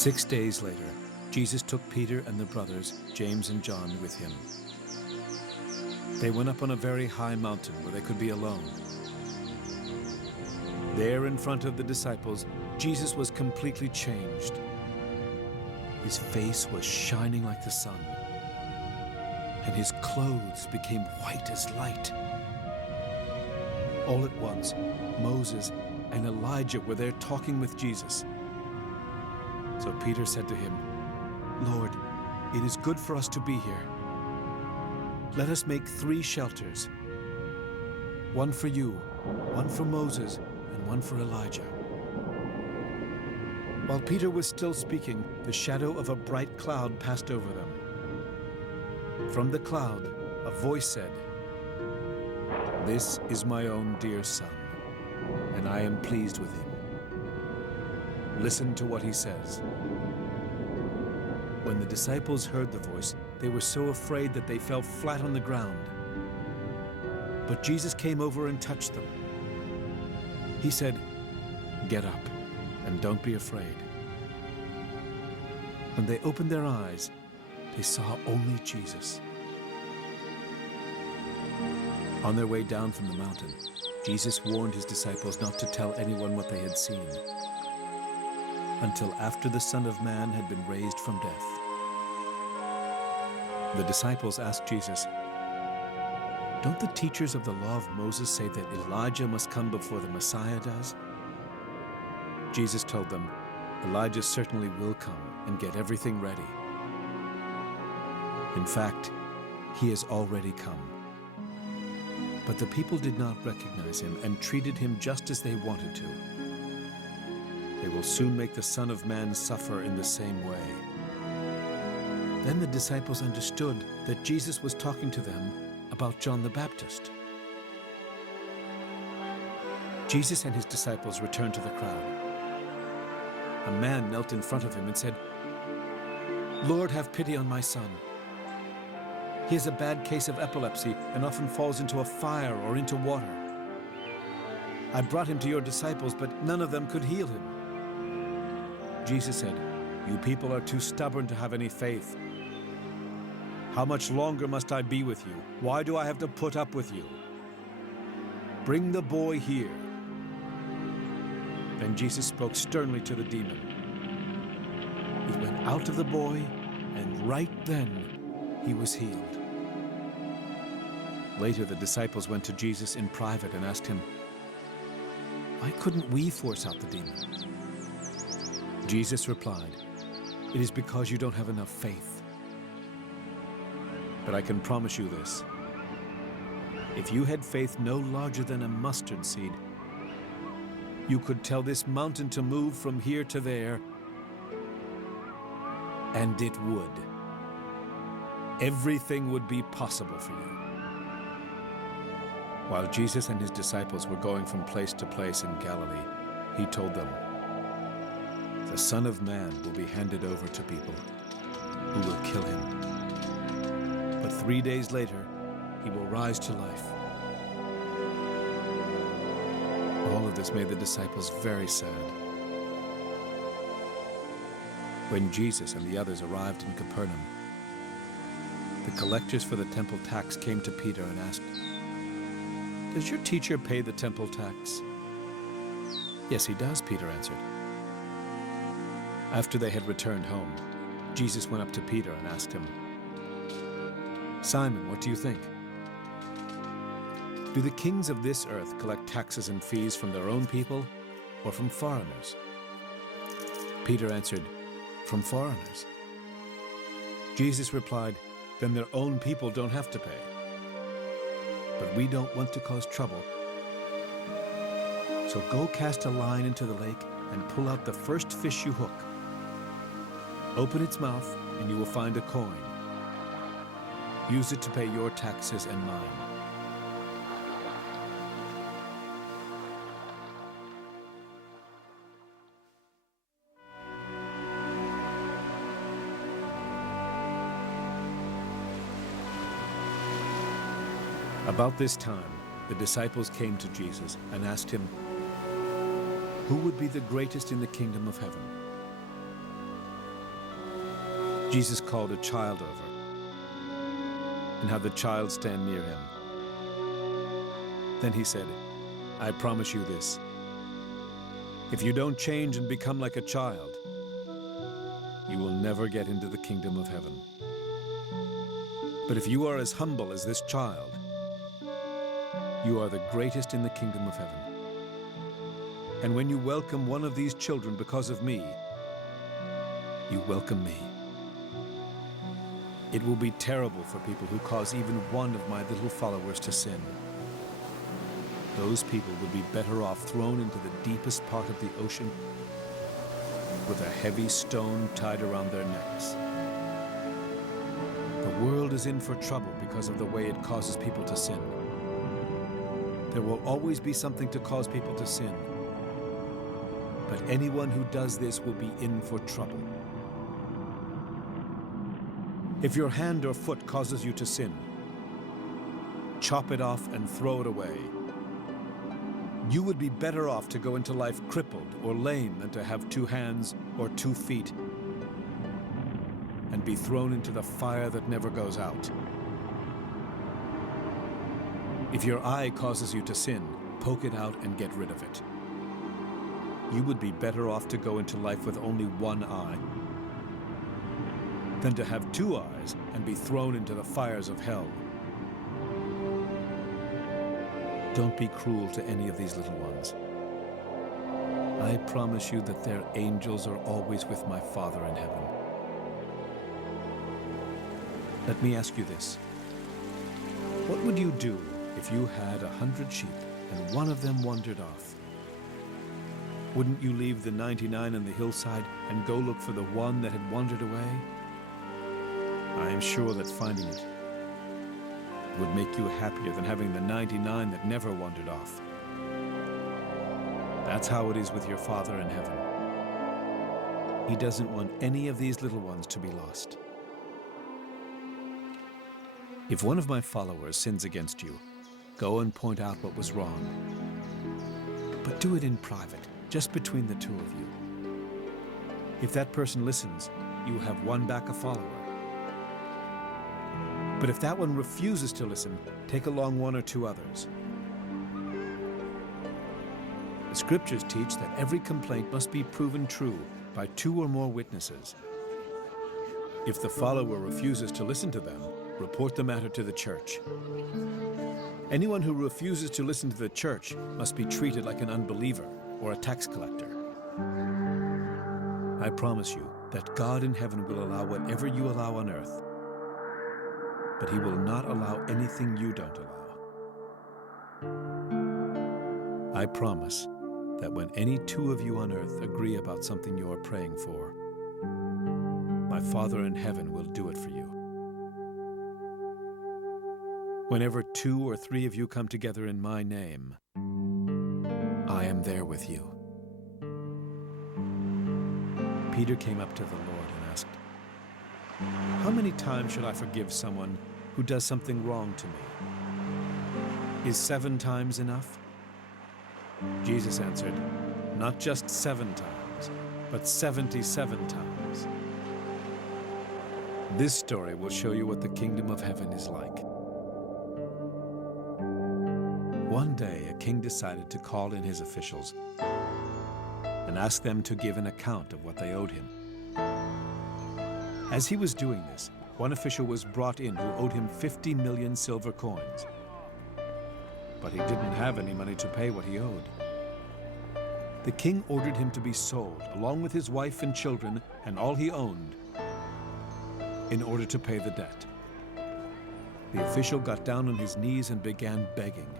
6 days later, Jesus took Peter and the brothers, James and John, with him. They went up on a very high mountain where they could be alone. There in front of the disciples, Jesus was completely changed. His face was shining like the sun, and his clothes became white as light. All at once, Moses and Elijah were there talking with Jesus. So Peter said to him, "Lord, it is good for us to be here. Let us make 3 shelters, one for you, one for Moses, and one for Elijah." While Peter was still speaking, the shadow of a bright cloud passed over them. From the cloud, a voice said, "This is my own dear son, and I am pleased with him. Listen to what he says." When the disciples heard the voice, they were so afraid that they fell flat on the ground. But Jesus came over and touched them. He said, "Get up, and don't be afraid." When they opened their eyes, they saw only Jesus. On their way down from the mountain, Jesus warned his disciples not to tell anyone what they had seen until after the Son of Man had been raised from death. The disciples asked Jesus, "Don't the teachers of the law of Moses say that Elijah must come before the Messiah does?" Jesus told them, "Elijah certainly will come and get everything ready. In fact, he has already come." But the people did not recognize him and treated him just as they wanted to. They will soon make the Son of Man suffer in the same way. Then the disciples understood that Jesus was talking to them about John the Baptist. Jesus and his disciples returned to the crowd. A man knelt in front of him and said, "Lord, have pity on my son. He has a bad case of epilepsy and often falls into a fire or into water. I brought him to your disciples, but none of them could heal him." Jesus said, "You people are too stubborn to have any faith. How much longer must I be with you? Why do I have to put up with you? Bring the boy here." Then Jesus spoke sternly to the demon. It went out of the boy, and right then he was healed. Later, the disciples went to Jesus in private and asked him, "Why couldn't we force out the demon?" Jesus replied, "It is because you don't have enough faith. But I can promise you this. If you had faith no larger than a mustard seed, you could tell this mountain to move from here to there, and it would. Everything would be possible for you." While Jesus and his disciples were going from place to place in Galilee, he told them, "The Son of Man will be handed over to people who will kill him. But 3 days later, he will rise to life." All of this made the disciples very sad. When Jesus and the others arrived in Capernaum, the collectors for the temple tax came to Peter and asked, "Does your teacher pay the temple tax?" "Yes, he does," Peter answered. After they had returned home, Jesus went up to Peter and asked him, "Simon, what do you think? Do the kings of this earth collect taxes and fees from their own people or from foreigners?" Peter answered, "From foreigners." Jesus replied, "Then their own people don't have to pay. But we don't want to cause trouble. So go cast a line into the lake and pull out the first fish you hook. Open its mouth and you will find a coin. Use it to pay your taxes and mine." About this time, the disciples came to Jesus and asked him, "Who would be the greatest in the kingdom of heaven?" Jesus called a child over and had the child stand near him. Then he said, "I promise you this. If you don't change and become like a child, you will never get into the kingdom of heaven. But if you are as humble as this child, you are the greatest in the kingdom of heaven. And when you welcome one of these children because of me, you welcome me. It will be terrible for people who cause even one of my little followers to sin. Those people would be better off thrown into the deepest part of the ocean with a heavy stone tied around their necks." The world is in for trouble because of the way it causes people to sin. There will always be something to cause people to sin. But anyone who does this will be in for trouble. If your hand or foot causes you to sin, chop it off and throw it away. You would be better off to go into life crippled or lame than to have 2 hands or 2 feet and be thrown into the fire that never goes out. If your eye causes you to sin, poke it out and get rid of it. You would be better off to go into life with only 1 eye than to have 2 eyes and be thrown into the fires of hell. Don't be cruel to any of these little ones. I promise you that their angels are always with my Father in heaven. Let me ask you this. What would you do if you had 100 sheep and one of them wandered off? Wouldn't you leave the 99 on the hillside and go look for the one that had wandered away? I am sure that finding it would make you happier than having the 99 that never wandered off. That's how it is with your Father in heaven. He doesn't want any of these little ones to be lost. If one of my followers sins against you, go and point out what was wrong. But do it in private, just between the 2 of you. If that person listens, you have won back a follower. But if that one refuses to listen, take along 1 or 2 others. The scriptures teach that every complaint must be proven true by 2 or more witnesses. If the follower refuses to listen to them, report the matter to the church. Anyone who refuses to listen to the church must be treated like an unbeliever or a tax collector. I promise you that God in heaven will allow whatever you allow on earth, but he will not allow anything you don't allow. I promise that when any 2 of you on earth agree about something you are praying for, my Father in heaven will do it for you. Whenever 2 or 3 of you come together in my name, I am there with you. Peter came up to the Lord and asked, "How many times should I forgive someone who does something wrong to me? Is 7 times enough?" Jesus answered, "Not just 7 times, but 77 times." This story will show you what the kingdom of heaven is like. One day, a king decided to call in his officials and ask them to give an account of what they owed him. As he was doing this, one official was brought in who owed him 50 million silver coins. But he didn't have any money to pay what he owed. The king ordered him to be sold, along with his wife and children and all he owned, in order to pay the debt. The official got down on his knees and began begging,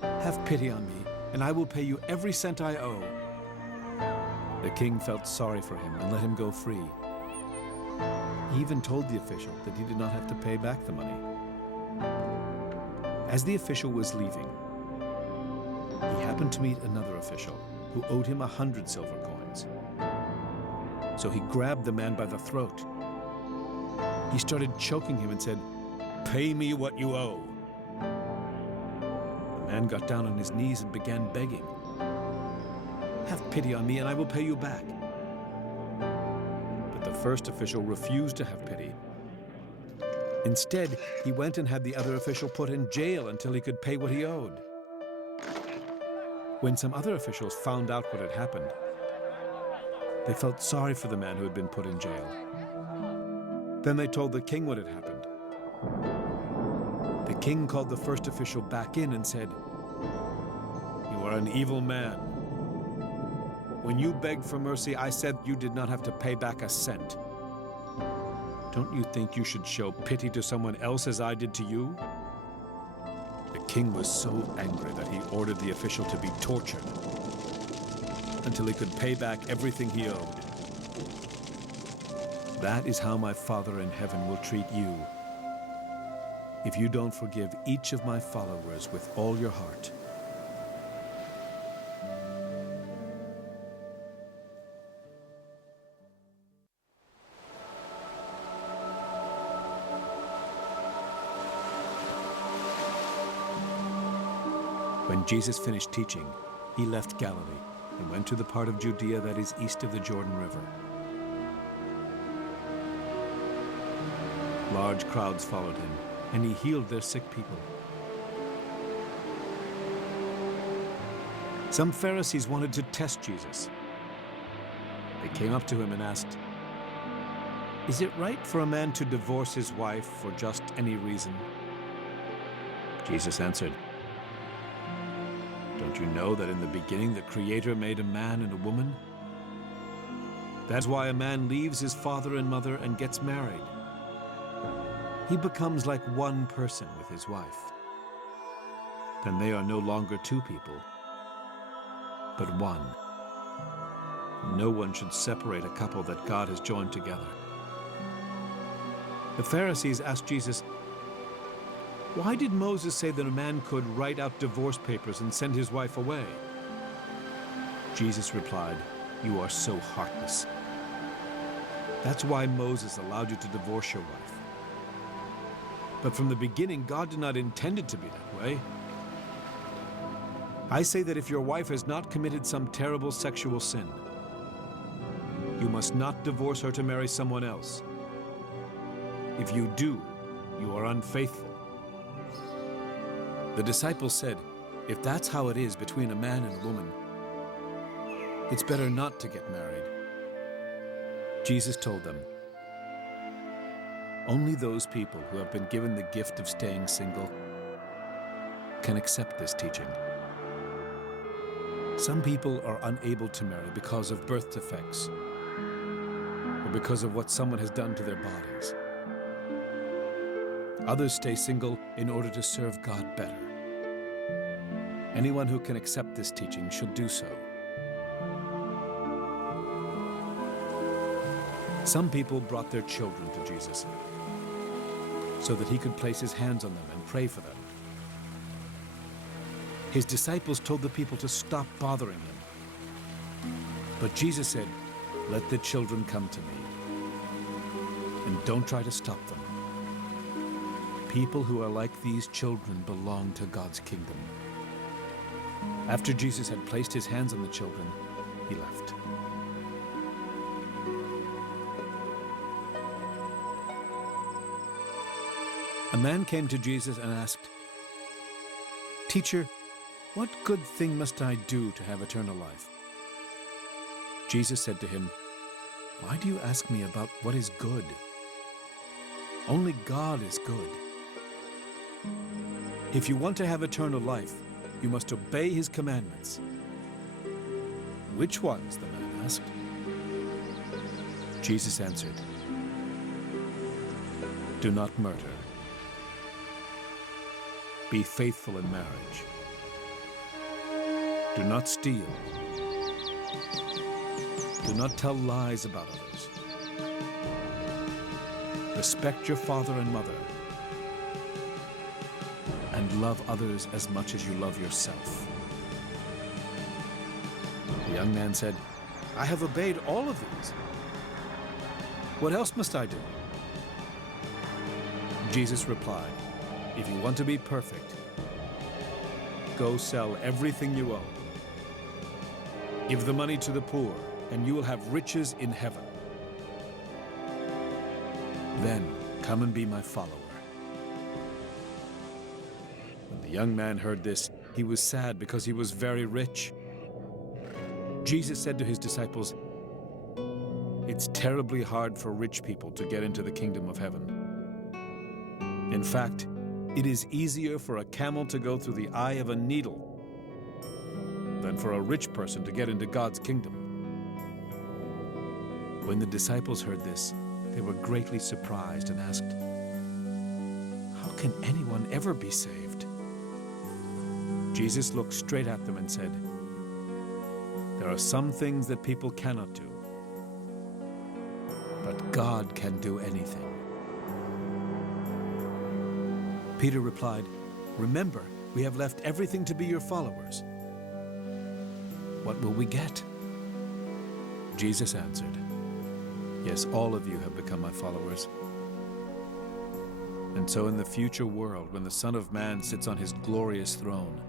"Have pity on me, and I will pay you every cent I owe." The king felt sorry for him and let him go free. He even told the official that he did not have to pay back the money. As the official was leaving, he happened to meet another official who owed him 100 silver coins. So he grabbed the man by the throat. He started choking him and said, "Pay me what you owe." The man got down on his knees and began begging, "Have pity on me and I will pay you back." But the first official refused to have pity. Instead, he went and had the other official put in jail until he could pay what he owed. When some other officials found out what had happened, they felt sorry for the man who had been put in jail. Then they told the king what had happened. The king called the first official back in and said, "You are an evil man. When you begged for mercy, I said you did not have to pay back a cent. Don't you think you should show pity to someone else as I did to you?" The king was so angry that he ordered the official to be tortured until he could pay back everything he owed. That is how my Father in heaven will treat you if you don't forgive each of my followers with all your heart. When Jesus finished teaching, he left Galilee and went to the part of Judea that is east of the Jordan River. Large crowds followed him, and he healed their sick people. Some Pharisees wanted to test Jesus. They came up to him and asked, "Is it right for a man to divorce his wife for just any reason?" Jesus answered, "Don't you know that in the beginning the Creator made a man and a woman? That's why a man leaves his father and mother and gets married. He becomes like one person with his wife. Then they are no longer two people, but one. No one should separate a couple that God has joined together." The Pharisees asked Jesus, "Why did Moses say that a man could write out divorce papers and send his wife away?" Jesus replied, "You are so heartless. That's why Moses allowed you to divorce your wife. But from the beginning, God did not intend it to be that way. I say that if your wife has not committed some terrible sexual sin, you must not divorce her to marry someone else. If you do, you are unfaithful." The disciples said, "If that's how it is between a man and a woman, it's better not to get married." Jesus told them, "Only those people who have been given the gift of staying single can accept this teaching. Some people are unable to marry because of birth defects or because of what someone has done to their bodies. Others stay single in order to serve God better. Anyone who can accept this teaching should do so." Some people brought their children to Jesus so that he could place his hands on them and pray for them. His disciples told the people to stop bothering him. But Jesus said, "Let the children come to me, and don't try to stop them. People who are like these children belong to God's kingdom." After Jesus had placed his hands on the children, he left. A man came to Jesus and asked, "Teacher, what good thing must I do to have eternal life?" Jesus said to him, "Why do you ask me about what is good? Only God is good. If you want to have eternal life, you must obey his commandments." "Which ones?" the man asked. Jesus answered, "Do not murder. Be faithful in marriage. Do not steal. Do not tell lies about others. Respect your father and mother. And love others as much as you love yourself." The young man said, "I have obeyed all of these. What else must I do?" Jesus replied, "If you want to be perfect, go sell everything you own. Give the money to the poor, and you will have riches in heaven. Then come and be my follower." When the young man heard this, he was sad because he was very rich. Jesus said to his disciples, "It's terribly hard for rich people to get into the kingdom of heaven. In fact, it is easier for a camel to go through the eye of a needle than for a rich person to get into God's kingdom." When the disciples heard this, they were greatly surprised and asked, "How can anyone ever be saved?" Jesus looked straight at them and said, "There are some things that people cannot do, but God can do anything." Peter replied, "Remember, we have left everything to be your followers. What will we get?" Jesus answered, "Yes, all of you have become my followers. And so in the future world, when the Son of Man sits on his glorious throne,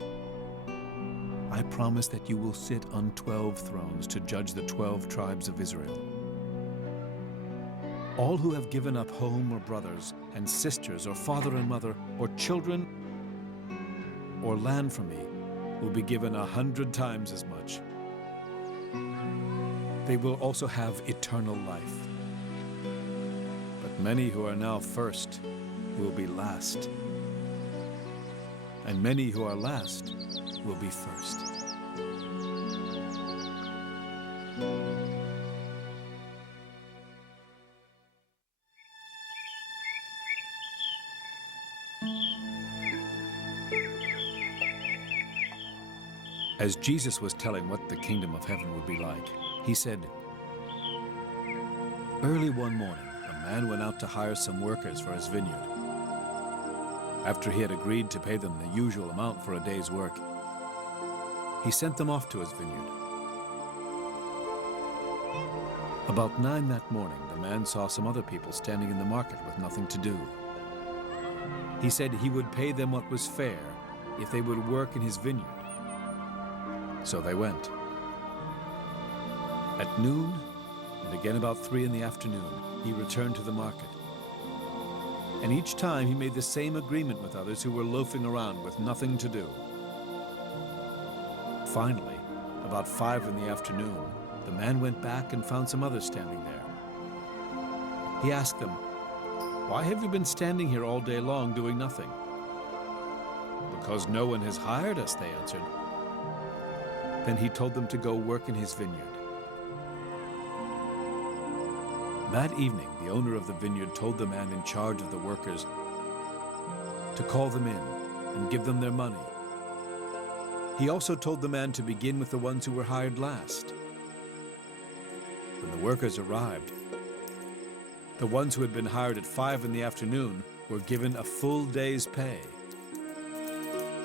I promise that you will sit on 12 thrones to judge the 12 tribes of Israel. All who have given up home or brothers and sisters or father and mother or children or land for me will be given 100 times as much. They will also have eternal life. But many who are now first will be last, and many who are last will be first." As Jesus was telling what the kingdom of heaven would be like, he said, "Early one morning, a man went out to hire some workers for his vineyard. After he had agreed to pay them the usual amount for a day's work, he sent them off to his vineyard. About 9 that morning, the man saw some other people standing in the market with nothing to do. He said he would pay them what was fair if they would work in his vineyard. So they went. At noon, and again about 3 in the afternoon, he returned to the market. And each time he made the same agreement with others who were loafing around with nothing to do. Finally, about 5 in the afternoon, the man went back and found some others standing there. He asked them, 'Why have you been standing here all day long doing nothing?' 'Because no one has hired us,' they answered. Then he told them to go work in his vineyard. That evening, the owner of the vineyard told the man in charge of the workers to call them in and give them their money. He also told the man to begin with the ones who were hired last. When the workers arrived, the ones who had been hired at 5 in the afternoon were given a full day's pay.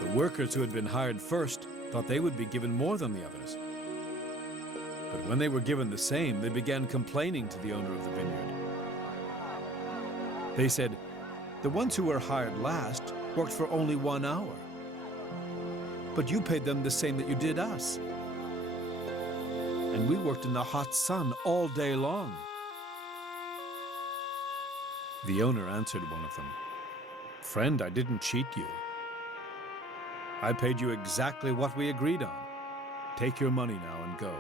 The workers who had been hired first thought they would be given more than the others. But when they were given the same, they began complaining to the owner of the vineyard. They said, 'The ones who were hired last worked for only 1 hour. But you paid them the same that you did us. And we worked in the hot sun all day long.' The owner answered one of them, 'Friend, I didn't cheat you. I paid you exactly what we agreed on. Take your money now and go.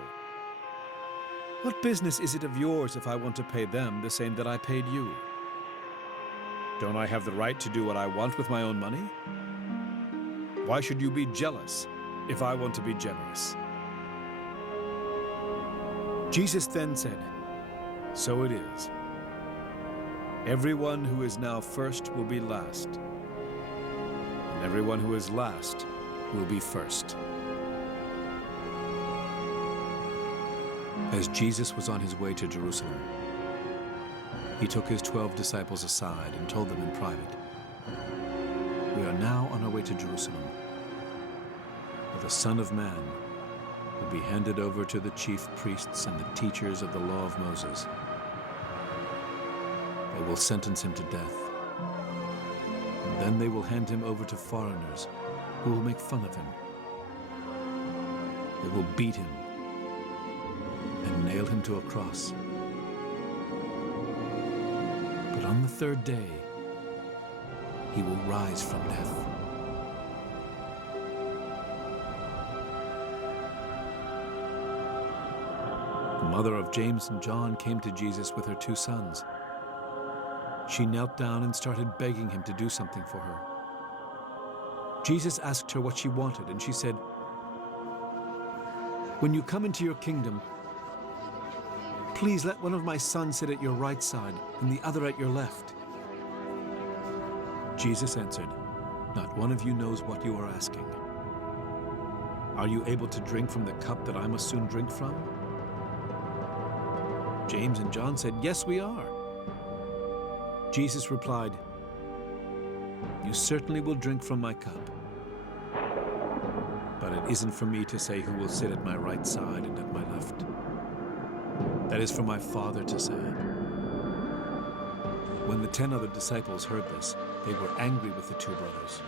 What business is it of yours if I want to pay them the same that I paid you? Don't I have the right to do what I want with my own money? Why should you be jealous if I want to be generous?' Jesus then said, 'So it is. Everyone who is now first will be last, and everyone who is last will be first.'" As Jesus was on his way to Jerusalem, he took his 12 disciples aside and told them in private, "We are now on our way to Jerusalem, where the Son of Man will be handed over to the chief priests and the teachers of the law of Moses. They will sentence him to death, and then they will hand him over to foreigners who will make fun of him. They will beat him and nail him to a cross. But on the third day, he will rise from death. The mother of James and John came to Jesus with her 2 sons. She knelt down and started begging him to do something for her. Jesus asked her what she wanted, and she said, "When you come into your kingdom, please let one of my sons sit at your right side and the other at your left." Jesus answered, "Not one of you knows what you are asking. Are you able to drink from the cup that I must soon drink from?" James and John said, "Yes, we are." Jesus replied, "You certainly will drink from my cup, but it isn't for me to say who will sit at my right side and at my left. That is for my Father to say." When the 10 other disciples heard this, they were angry with the 2 brothers.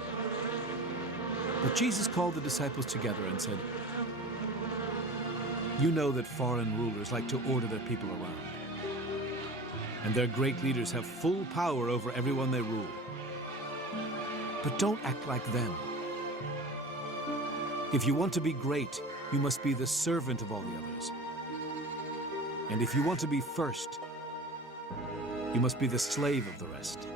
But Jesus called the disciples together and said, "You know that foreign rulers like to order their people around, and their great leaders have full power over everyone they rule. But don't act like them. If you want to be great, you must be the servant of all the others. And if you want to be first, you must be the slave of the rest.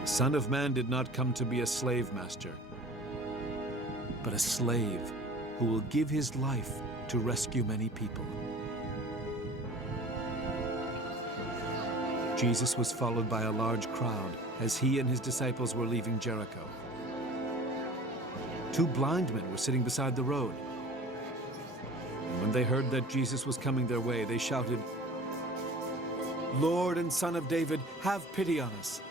The Son of Man did not come to be a slave master, but a slave who will give his life to rescue many people." Jesus was followed by a large crowd as he and his disciples were leaving Jericho. 2 blind men were sitting beside the road. And when they heard that Jesus was coming their way, they shouted, "Lord and Son of David, have pity on us."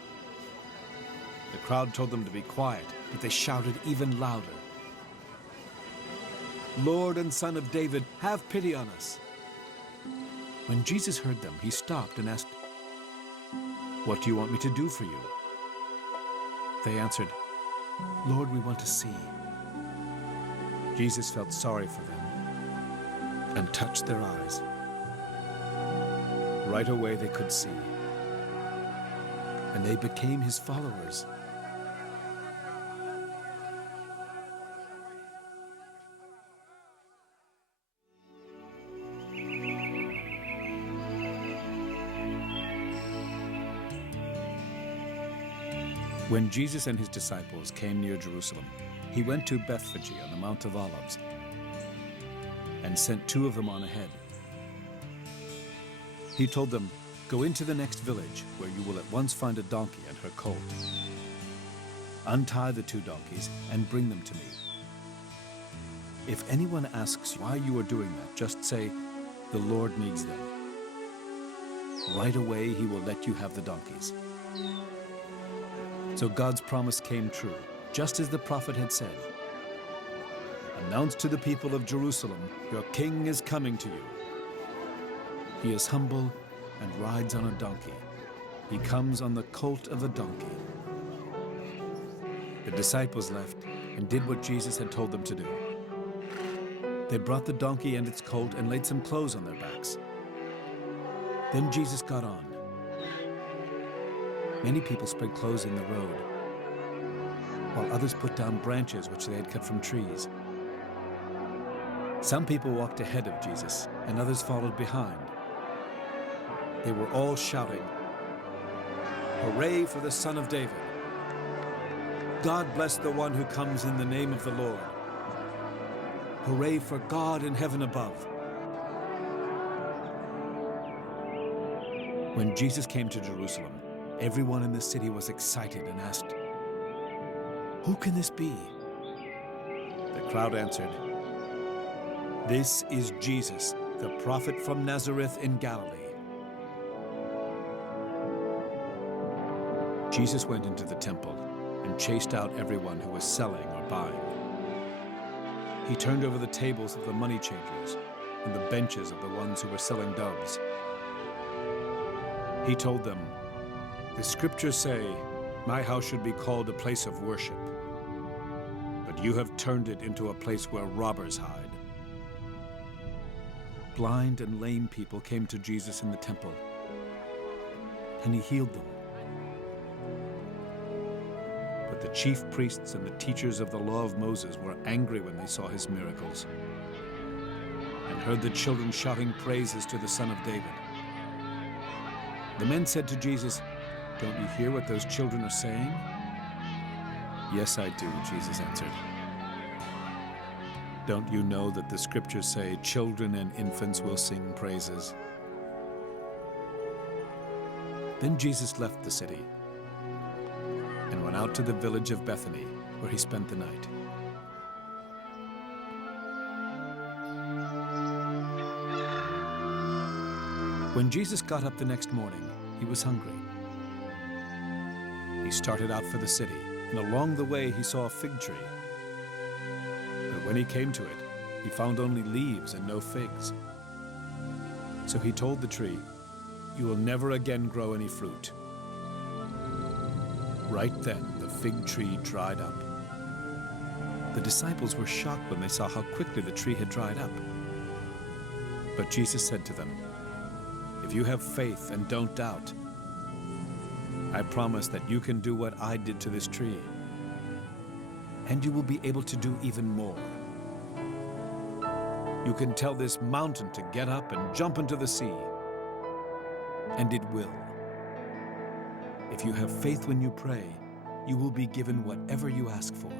The crowd told them to be quiet, but they shouted even louder, "Lord and Son of David, have pity on us." When Jesus heard them, he stopped and asked, "What do you want me to do for you?" They answered, "Lord, we want to see." Jesus felt sorry for them and touched their eyes. Right away they could see, and they became his followers. When Jesus and his disciples came near Jerusalem, he went to Bethphage on the Mount of Olives and sent 2 of them on ahead. He told them, "Go into the next village, where you will at once find a donkey and her colt. Untie the 2 donkeys and bring them to me. If anyone asks why you are doing that, just say, 'The Lord needs them.' Right away he will let you have the donkeys." So God's promise came true, just as the prophet had said. "Announce to the people of Jerusalem, your king is coming to you. He is humble and rides on a donkey. He comes on the colt of a donkey." The disciples left and did what Jesus had told them to do. They brought the donkey and its colt and laid some clothes on their backs. Then Jesus got on. Many people spread clothes in the road, while others put down branches which they had cut from trees. Some people walked ahead of Jesus, and others followed behind. They were all shouting, "Hooray for the Son of David! God bless the one who comes in the name of the Lord! Hooray for God in heaven above!" When Jesus came to Jerusalem, everyone in the city was excited and asked, "Who can this be?" The crowd answered, "This is Jesus, the prophet from Nazareth in Galilee." Jesus went into the temple and chased out everyone who was selling or buying. He turned over the tables of the money changers and the benches of the ones who were selling doves. He told them, "The scriptures say, 'My house should be called a place of worship,' but you have turned it into a place where robbers hide." Blind and lame people came to Jesus in the temple. and he healed them. But the chief priests and the teachers of the law of Moses were angry when they saw his miracles and heard the children shouting praises to the Son of David. The men said to Jesus, "Don't you hear what those children are saying?" "Yes, I do," Jesus answered. "Don't you know that the scriptures say children and infants will sing praises?" Then Jesus left the city and went out to the village of Bethany, where he spent the night. When Jesus got up the next morning, he was hungry. He started out for the city, and along the way he saw a fig tree. But when he came to it, he found only leaves and no figs. So he told the tree, "You will never again grow any fruit." Right then, the fig tree dried up. The disciples were shocked when they saw how quickly the tree had dried up. But Jesus said to them, "If you have faith and don't doubt, I promise that you can do what I did to this tree, and you will be able to do even more. You can tell this mountain to get up and jump into the sea, and it will. If you have faith when you pray, you will be given whatever you ask for."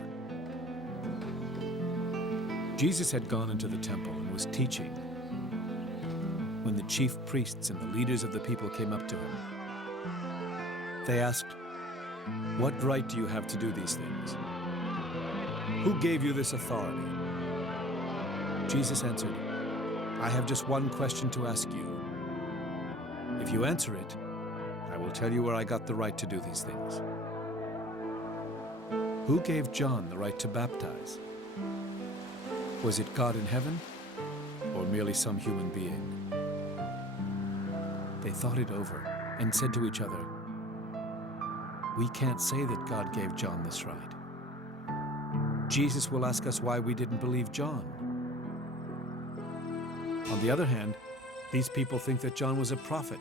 Jesus had gone into the temple and was teaching when the chief priests and the leaders of the people came up to him. They asked, "What right do you have to do these things? Who gave you this authority?" Jesus answered, "I have just one question to ask you. If you answer it, I will tell you where I got the right to do these things. Who gave John the right to baptize? Was it God in heaven, or merely some human being?" They thought it over and said to each other, "We can't say that God gave John this right. Jesus will ask us why we didn't believe John. On the other hand, these people think that John was a prophet,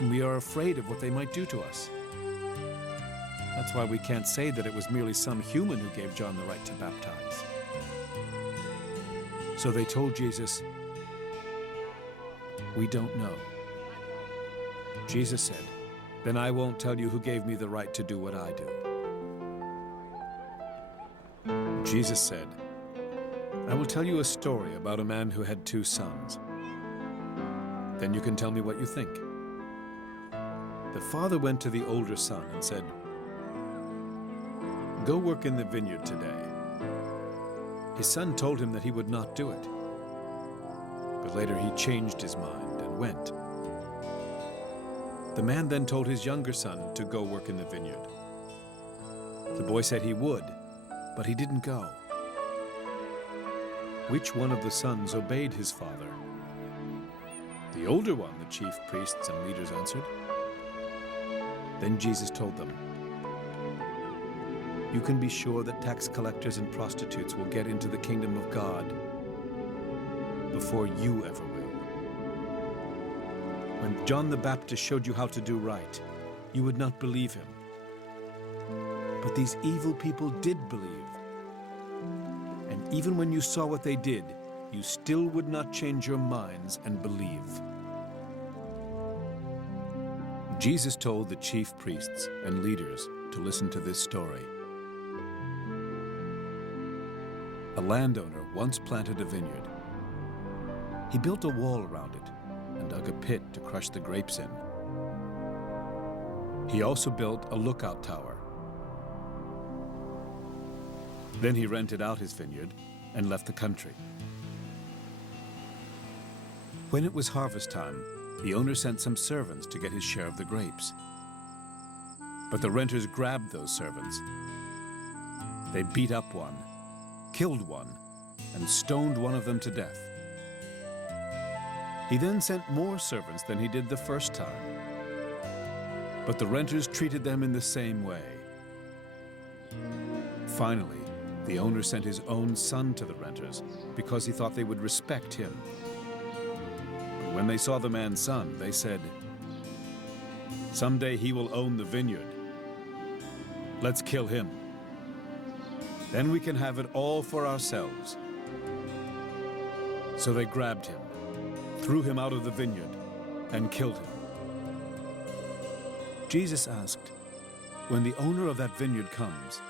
and we are afraid of what they might do to us. That's why we can't say that it was merely some human who gave John the right to baptize." So they told Jesus, "We don't know." Jesus said, "Then I won't tell you who gave me the right to do what I do." Jesus said, "I will tell you a story about a man who had 2 sons. Then you can tell me what you think." The father went to the older son and said, "Go work in the vineyard today." His son told him that he would not do it. But later he changed his mind and went. The man then told his younger son to go work in the vineyard. The boy said he would, but he didn't go. Which one of the sons obeyed his father? "The older one," the chief priests and leaders answered. Then Jesus told them, "You can be sure that tax collectors and prostitutes will get into the kingdom of God before you ever will. When John the Baptist showed you how to do right, you would not believe him. But these evil people did believe. And even when you saw what they did, you still would not change your minds and believe." Jesus told the chief priests and leaders to listen to this story. A landowner once planted a vineyard. He built a wall around it and dug a pit to crush the grapes in. He also built a lookout tower. Then he rented out his vineyard and left the country. When it was harvest time, the owner sent some servants to get his share of the grapes. But the renters grabbed those servants. They beat up one, killed one, and stoned one of them to death. He then sent more servants than he did the first time. But the renters treated them in the same way. Finally, the owner sent his own son to the renters because he thought they would respect him. But when they saw the man's son, they said, Someday he will own the vineyard. Let's kill him. Then we can have it all for ourselves." So they grabbed him, threw him out of the vineyard, and killed him. Jesus asked, "When the owner of that vineyard comes,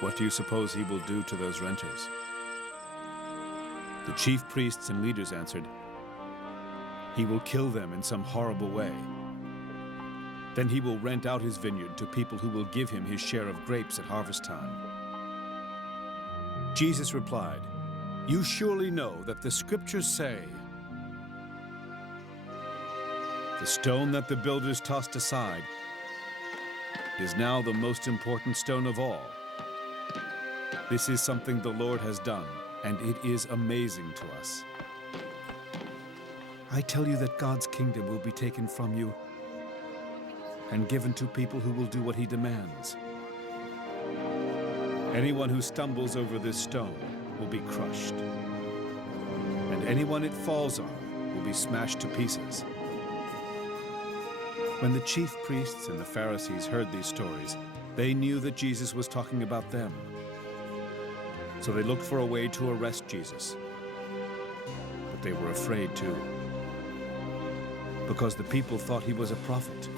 what do you suppose he will do to those renters?" The chief priests and leaders answered, "He will kill them in some horrible way. Then he will rent out his vineyard to people who will give him his share of grapes at harvest time." Jesus replied, "You surely know that the scriptures say, 'The stone that the builders tossed aside is now the most important stone of all.' This is something the Lord has done, and it is amazing to us. I tell you that God's kingdom will be taken from you and given to people who will do what he demands. Anyone who stumbles over this stone will be crushed, and anyone it falls on will be smashed to pieces." When the chief priests and the Pharisees heard these stories, they knew that Jesus was talking about them. So they looked for a way to arrest Jesus. But they were afraid too, because the people thought he was a prophet.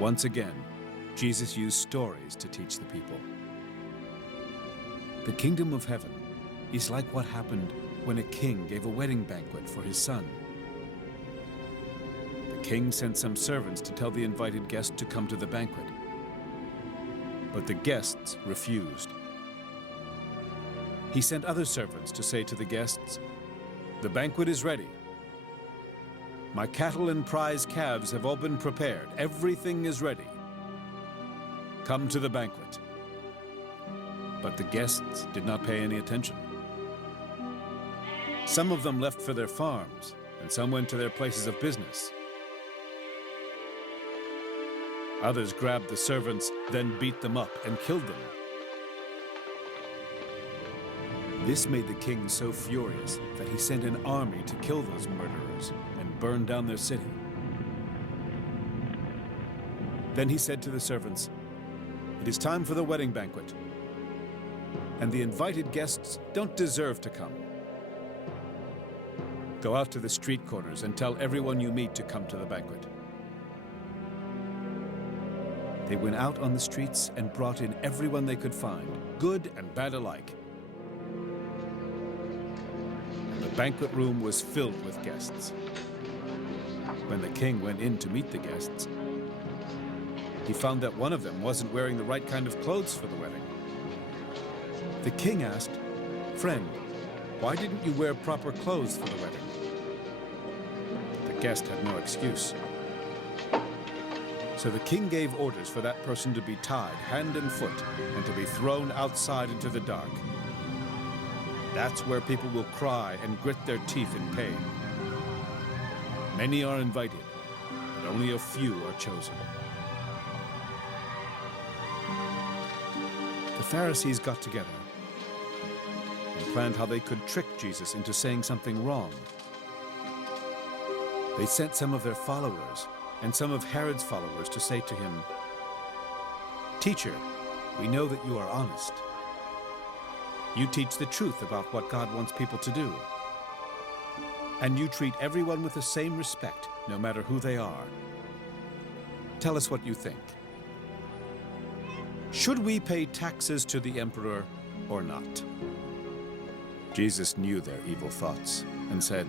Once again, Jesus used stories to teach the people. The kingdom of heaven is like what happened when a king gave a wedding banquet for his son. The king sent some servants to tell the invited guests to come to the banquet. But the guests refused. He sent other servants to say to the guests, "The banquet is ready. My cattle and prize calves have all been prepared. Everything is ready. Come to the banquet." But the guests did not pay any attention. Some of them left for their farms, and some went to their places of business. Others grabbed the servants, then beat them up and killed them. This made the king so furious that he sent an army to kill those murderers and burn down their city. Then he said to the servants, "It is time for the wedding banquet, and the invited guests don't deserve to come. Go out to the street corners and tell everyone you meet to come to the banquet." They went out on the streets and brought in everyone they could find, good and bad alike. The banquet room was filled with guests. When the king went in to meet the guests, he found that one of them wasn't wearing the right kind of clothes for the wedding. The king asked, "Friend, why didn't you wear proper clothes for the wedding?" The guest had no excuse. So the king gave orders for that person to be tied hand and foot and to be thrown outside into the dark. That's where people will cry and grit their teeth in pain. Many are invited, but only a few are chosen. The Pharisees got together and planned how they could trick Jesus into saying something wrong. They sent some of their followers and some of Herod's followers to say to him, "Teacher, we know that you are honest. You teach the truth about what God wants people to do. And you treat everyone with the same respect, no matter who they are. Tell us what you think. Should we pay taxes to the emperor or not?" Jesus knew their evil thoughts and said,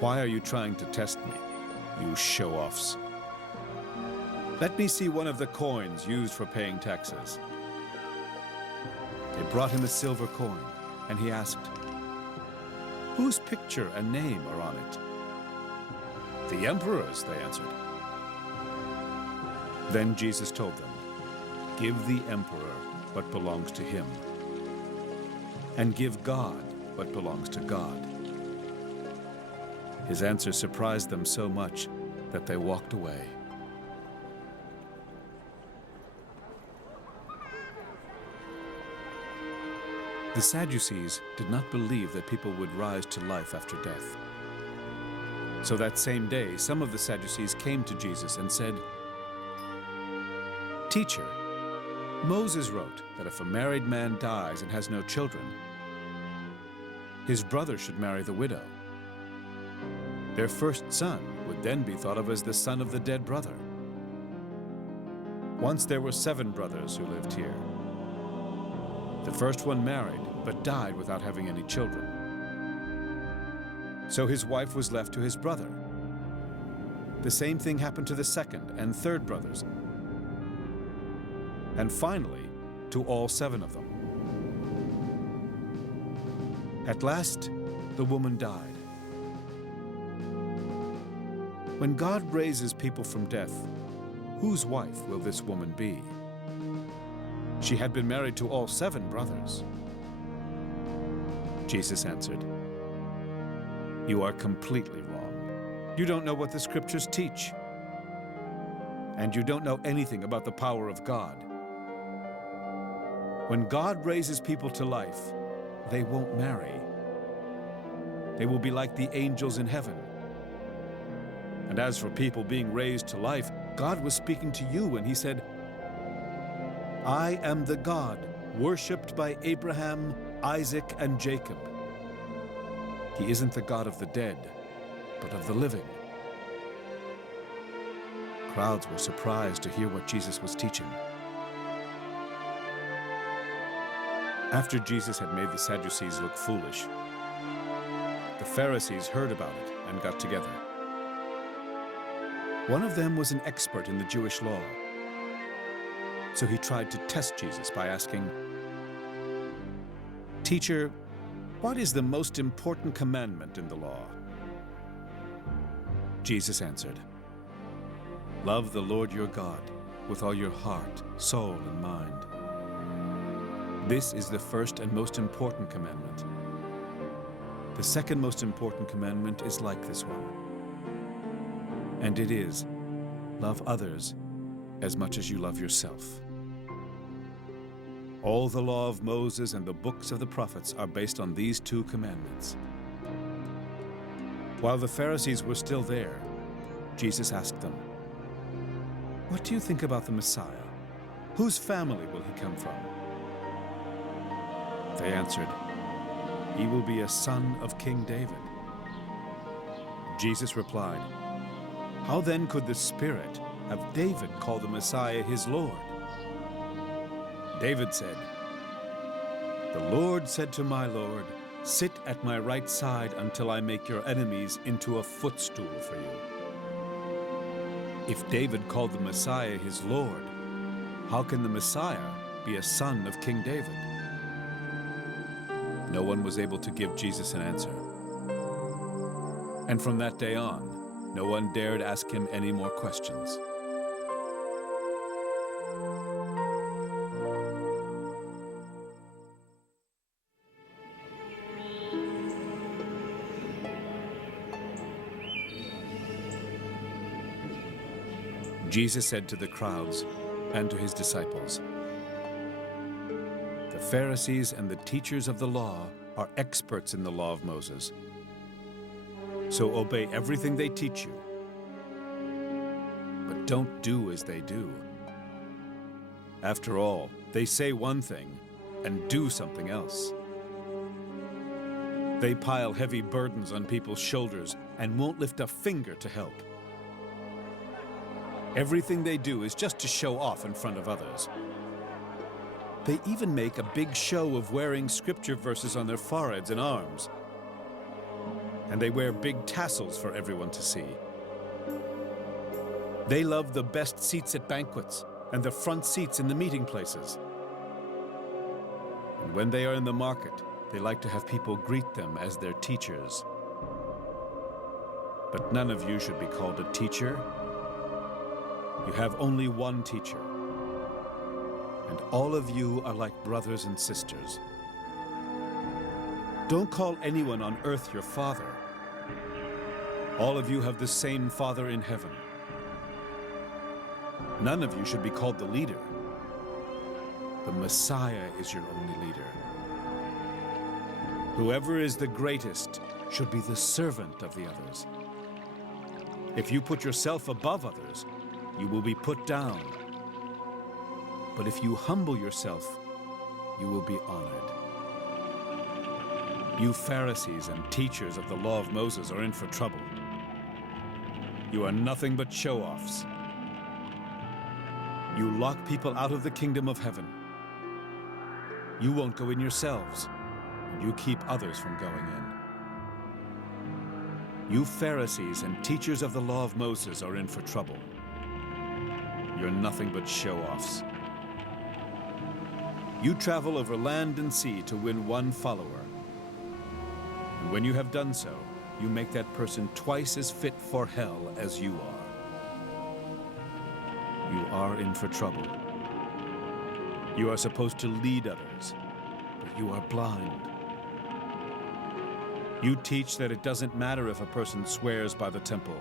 "Why are you trying to test me, you show-offs? Let me see one of the coins used for paying taxes." They brought him a silver coin, and he asked, "Whose picture and name are on it?" "The emperor's," they answered. Then Jesus told them, "Give the emperor what belongs to him, and give God what belongs to God." His answer surprised them so much that they walked away. The Sadducees did not believe that people would rise to life after death. So that same day, some of the Sadducees came to Jesus and said, "Teacher, Moses wrote that if a married man dies and has no children, his brother should marry the widow. Their first son would then be thought of as the son of the dead brother. Once there were 7 brothers who lived here. The first one married, but died without having any children. So his wife was left to his brother. The same thing happened to the second and third brothers, and finally, to all 7 of them. At last, the woman died. When God raises people from death, whose wife will this woman be? She had been married to all 7 brothers." Jesus answered, "You are completely wrong. You don't know what the scriptures teach, and you don't know anything about the power of God. When God raises people to life, they won't marry. They will be like the angels in heaven. And as for people being raised to life, God was speaking to you when he said, 'I am the God worshipped by Abraham, Isaac, and Jacob.' He isn't the God of the dead, but of the living." Crowds were surprised to hear what Jesus was teaching. After Jesus had made the Sadducees look foolish, the Pharisees heard about it and got together. One of them was an expert in the Jewish law. So he tried to test Jesus by asking, "Teacher, what is the most important commandment in the law?" Jesus answered, "Love the Lord your God with all your heart, soul, and mind. This is the first and most important commandment. The second most important commandment is like this one. And it is, love others as much as you love yourself." All the law of Moses and the books of the prophets are based on these 2 commandments. While the Pharisees were still there, Jesus asked them, "What do you think about the Messiah? Whose family will he come from?" They answered, "He will be a son of King David." Jesus replied, "How then could the Spirit have David call the Messiah his Lord? David said, 'The Lord said to my Lord, sit at my right side until I make your enemies into a footstool for you.' If David called the Messiah his Lord, how can the Messiah be a son of King David?" No one was able to give Jesus an answer. And from that day on, no one dared ask him any more questions. Jesus said to the crowds and to his disciples, "The Pharisees and the teachers of the law are experts in the law of Moses. So obey everything they teach you. But don't do as they do. After all, they say one thing and do something else. They pile heavy burdens on people's shoulders and won't lift a finger to help. Everything they do is just to show off in front of others. They even make a big show of wearing scripture verses on their foreheads and arms. And they wear big tassels for everyone to see. They love the best seats at banquets and the front seats in the meeting places. And when they are in the market, they like to have people greet them as their teachers. But none of you should be called a teacher. You have only one teacher, and all of you are like brothers and sisters. Don't call anyone on earth your father. All of you have the same Father in heaven. None of you should be called the leader. The Messiah is your only leader. Whoever is the greatest should be the servant of the others. If you put yourself above others, you will be put down. But if you humble yourself, you will be honored. You Pharisees and teachers of the law of Moses are in for trouble. You are nothing but show-offs. You lock people out of the kingdom of heaven. You won't go in yourselves, and you keep others from going in. You Pharisees and teachers of the law of Moses are in for trouble. You're nothing but show-offs. You travel over land and sea to win one follower. And when you have done so, you make that person twice as fit for hell as you are. You are in for trouble. You are supposed to lead others, but you are blind. You teach that it doesn't matter if a person swears by the temple.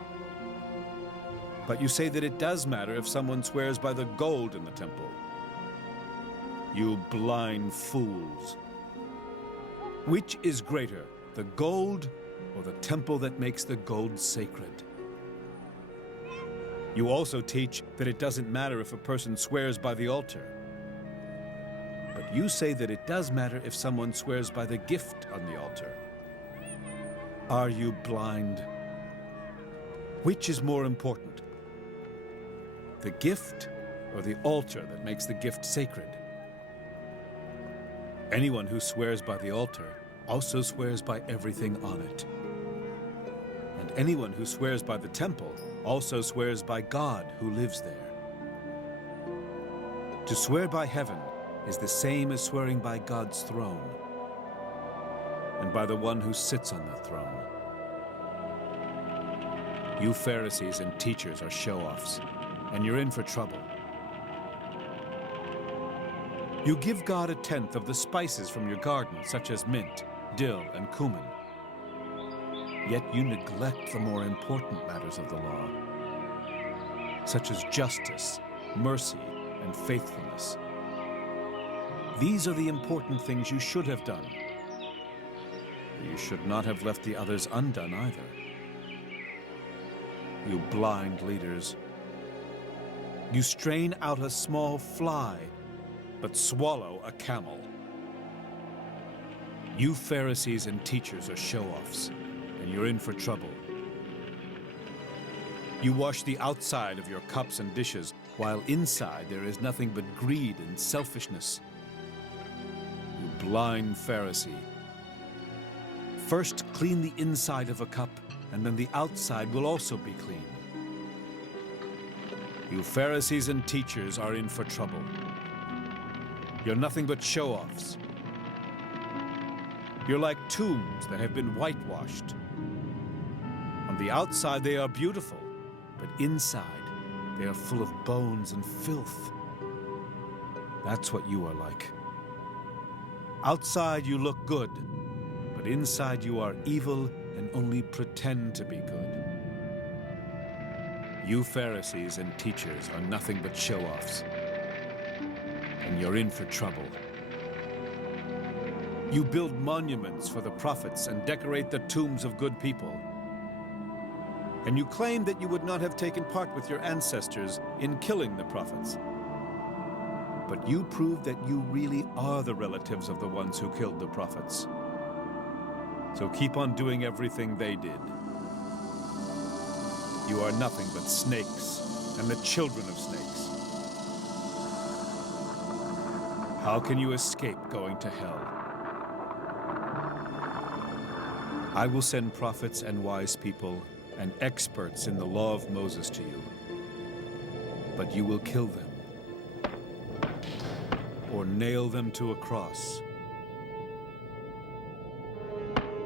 But you say that it does matter if someone swears by the gold in the temple. You blind fools. Which is greater, the gold or the temple that makes the gold sacred? You also teach that it doesn't matter if a person swears by the altar. But you say that it does matter if someone swears by the gift on the altar. Are you blind? Which is more important? The gift or the altar that makes the gift sacred? Anyone who swears by the altar also swears by everything on it. And anyone who swears by the temple also swears by God who lives there. To swear by heaven is the same as swearing by God's throne and by the one who sits on the throne. You Pharisees and teachers are show-offs, and you're in for trouble. You give God a tenth of the spices from your garden, such as mint, dill, and cumin. Yet you neglect the more important matters of the law, such as justice, mercy, and faithfulness. These are the important things you should have done. But you should not have left the others undone either. You blind leaders. You strain out a small fly, but swallow a camel. You Pharisees and teachers are show-offs, and you're in for trouble. You wash the outside of your cups and dishes, while inside there is nothing but greed and selfishness. You blind Pharisee. First clean the inside of a cup, and then the outside will also be clean. You Pharisees and teachers are in for trouble. You're nothing but show-offs. You're like tombs that have been whitewashed. On the outside they are beautiful, but inside they are full of bones and filth. That's what you are like. Outside you look good, but inside you are evil and only pretend to be good. You Pharisees and teachers are nothing but show-offs, and you're in for trouble. You build monuments for the prophets and decorate the tombs of good people. And you claim that you would not have taken part with your ancestors in killing the prophets. But you prove that you really are the relatives of the ones who killed the prophets. So keep on doing everything they did. You are nothing but snakes and the children of snakes. How can you escape going to hell? I will send prophets and wise people and experts in the law of Moses to you, but you will kill them or nail them to a cross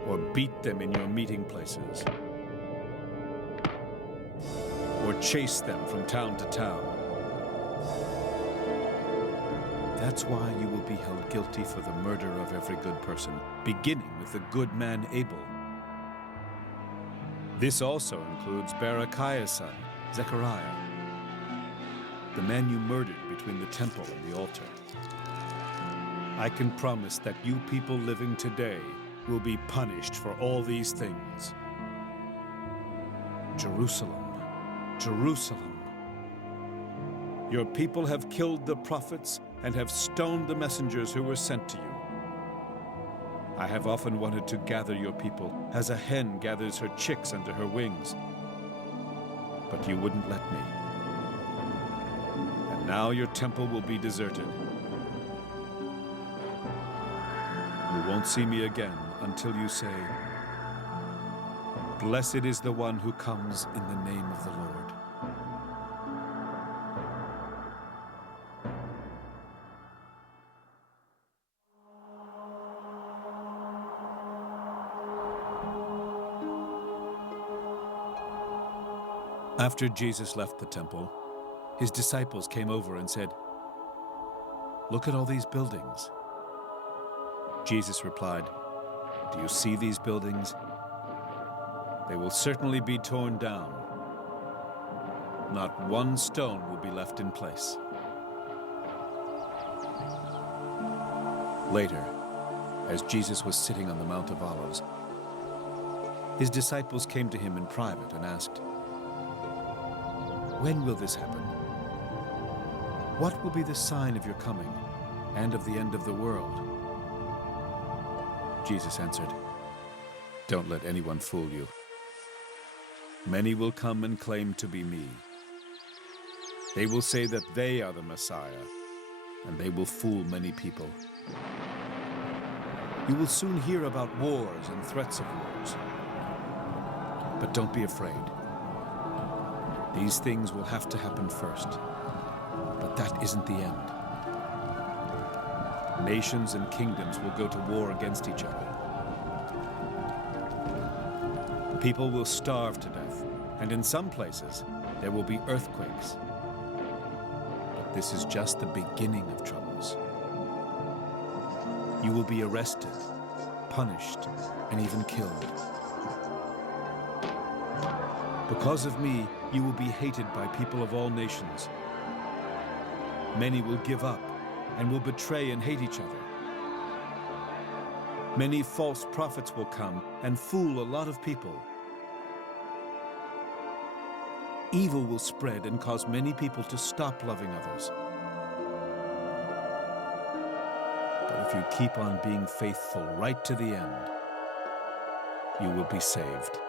or beat them in your meeting places or chase them from town to town. That's why you will be held guilty for the murder of every good person, beginning with the good man Abel. This also includes Berechiah's son, Zechariah, the man you murdered between the temple and the altar. I can promise that you people living today will be punished for all these things. Jerusalem, Jerusalem, your people have killed the prophets and have stoned the messengers who were sent to you. I have often wanted to gather your people as a hen gathers her chicks under her wings, but you wouldn't let me. And now your temple will be deserted. You won't see me again until you say, "Blessed is the one who comes in the name of the Lord." After Jesus left the temple, his disciples came over and said, "Look at all these buildings." Jesus replied, "Do you see these buildings? They will certainly be torn down. Not one stone will be left in place." Later, as Jesus was sitting on the Mount of Olives, his disciples came to him in private and asked, "When will this happen? What will be the sign of your coming and of the end of the world?" Jesus answered, "Don't let anyone fool you. Many will come and claim to be me. They will say that they are the Messiah, and they will fool many people. You will soon hear about wars and threats of wars. But don't be afraid. These things will have to happen first, but that isn't the end. Nations and kingdoms will go to war against each other. People will starve to death, and in some places there will be earthquakes. But this is just the beginning of troubles. You will be arrested, punished, and even killed. Because of me, you will be hated by people of all nations. Many will give up and will betray and hate each other. Many false prophets will come and fool a lot of people. Evil will spread and cause many people to stop loving others. But if you keep on being faithful right to the end, you will be saved.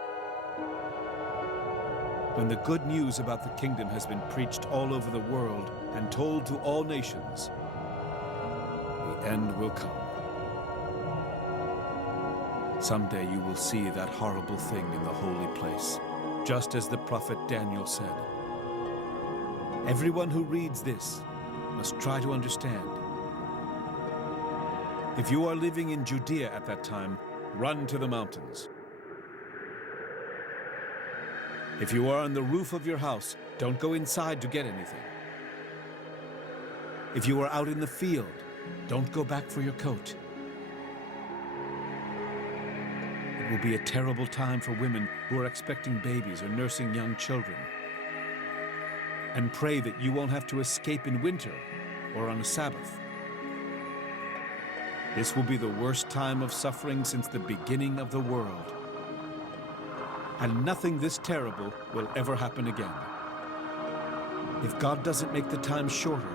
When the good news about the kingdom has been preached all over the world and told to all nations, the end will come. Someday you will see that horrible thing in the holy place, just as the prophet Daniel said. Everyone who reads this must try to understand. If you are living in Judea at that time, run to the mountains. If you are on the roof of your house, don't go inside to get anything. If you are out in the field, don't go back for your coat. It will be a terrible time for women who are expecting babies or nursing young children. And pray that you won't have to escape in winter or on a Sabbath. This will be the worst time of suffering since the beginning of the world. And nothing this terrible will ever happen again. If God doesn't make the time shorter,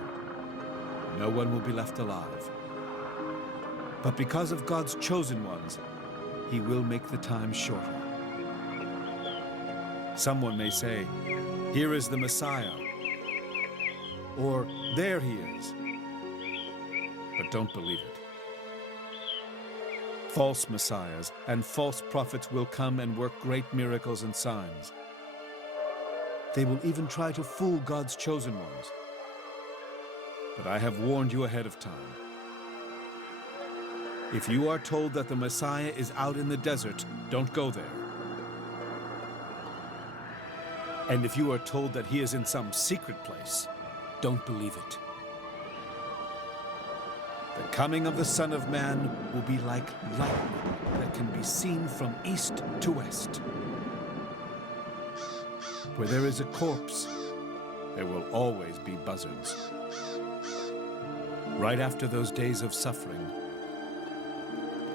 no one will be left alive. But because of God's chosen ones, He will make the time shorter. Someone may say, "Here is the Messiah," or "There he is." But don't believe it. False messiahs and false prophets will come and work great miracles and signs. They will even try to fool God's chosen ones. But I have warned you ahead of time. If you are told that the Messiah is out in the desert, don't go there. And if you are told that he is in some secret place, don't believe it. The coming of the Son of Man will be like lightning that can be seen from east to west. Where there is a corpse, there will always be buzzards. Right after those days of suffering,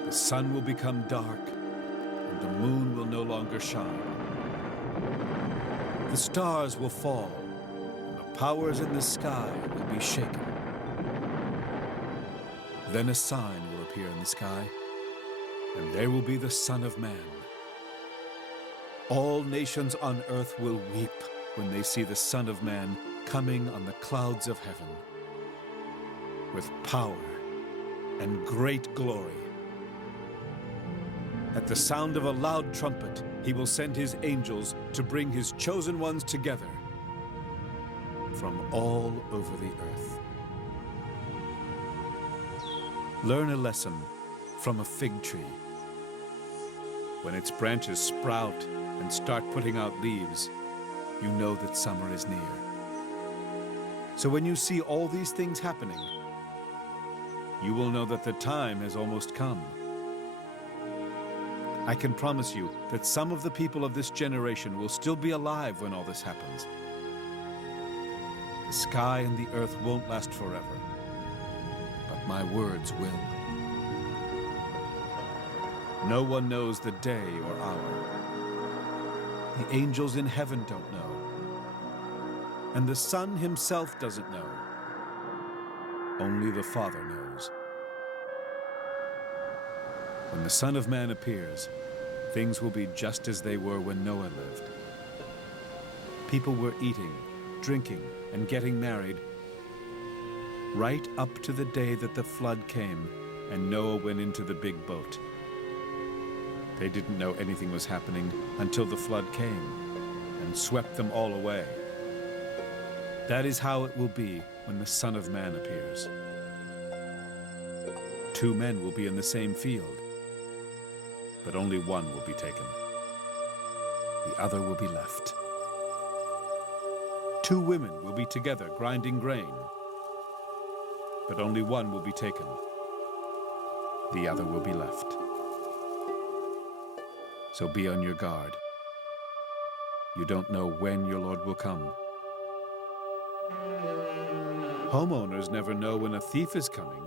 the sun will become dark and the moon will no longer shine. The stars will fall and the powers in the sky will be shaken. Then a sign will appear in the sky, and there will be the Son of Man. All nations on earth will weep when they see the Son of Man coming on the clouds of heaven with power and great glory. At the sound of a loud trumpet, he will send his angels to bring his chosen ones together from all over the earth. Learn a lesson from a fig tree. When its branches sprout and start putting out leaves, you know that summer is near. So when you see all these things happening, you will know that the time has almost come. I can promise you that some of the people of this generation will still be alive when all this happens. The sky and the earth won't last forever, but my words will. No one knows the day or hour. The angels in heaven don't know, and the Son himself doesn't know. Only the Father knows. When the Son of Man appears, things will be just as they were when Noah lived. People were eating, drinking, and getting married right up to the day that the flood came and Noah went into the big boat. They didn't know anything was happening until the flood came and swept them all away. That is how it will be when the Son of Man appears. 2 men will be in the same field, but only one will be taken. The other will be left. 2 women will be together grinding grain, but only one will be taken. The other will be left. So be on your guard. You don't know when your Lord will come. Homeowners never know when a thief is coming,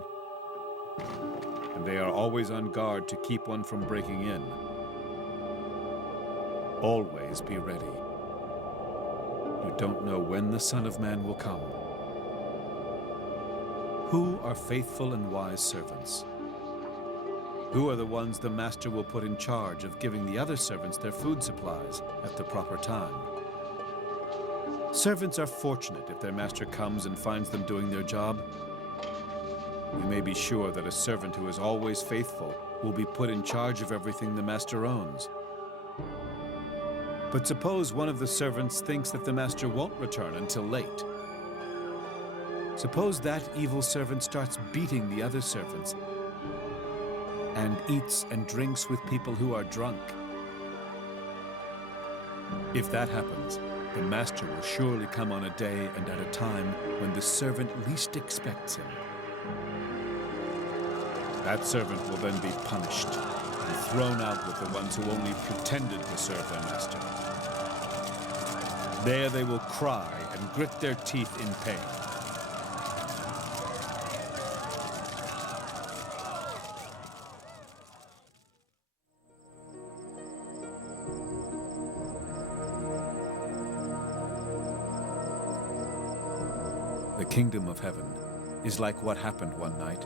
and they are always on guard to keep one from breaking in. Always be ready. You don't know when the Son of Man will come. Who are faithful and wise servants? Who are the ones the master will put in charge of giving the other servants their food supplies at the proper time? Servants are fortunate if their master comes and finds them doing their job. You may be sure that a servant who is always faithful will be put in charge of everything the master owns. But suppose one of the servants thinks that the master won't return until late. Suppose that evil servant starts beating the other servants and eats and drinks with people who are drunk. If that happens, the master will surely come on a day and at a time when the servant least expects him. That servant will then be punished and thrown out with the ones who only pretended to serve their master. There they will cry and grit their teeth in pain. The kingdom of heaven is like what happened one night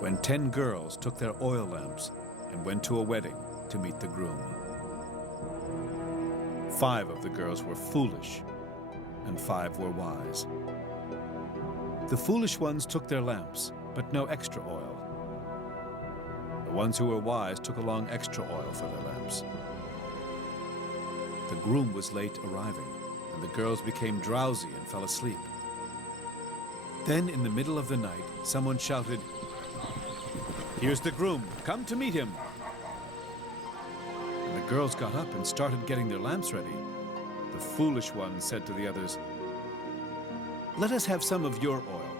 when 10 girls took their oil lamps and went to a wedding to meet the groom. 5 of the girls were foolish and 5 were wise. The foolish ones took their lamps, but no extra oil. The ones who were wise took along extra oil for their lamps. The groom was late arriving, and the girls became drowsy and fell asleep. Then, in the middle of the night, someone shouted, "Here's the groom, come to meet him." And the girls got up and started getting their lamps ready. The foolish ones said to the others, "Let us have some of your oil.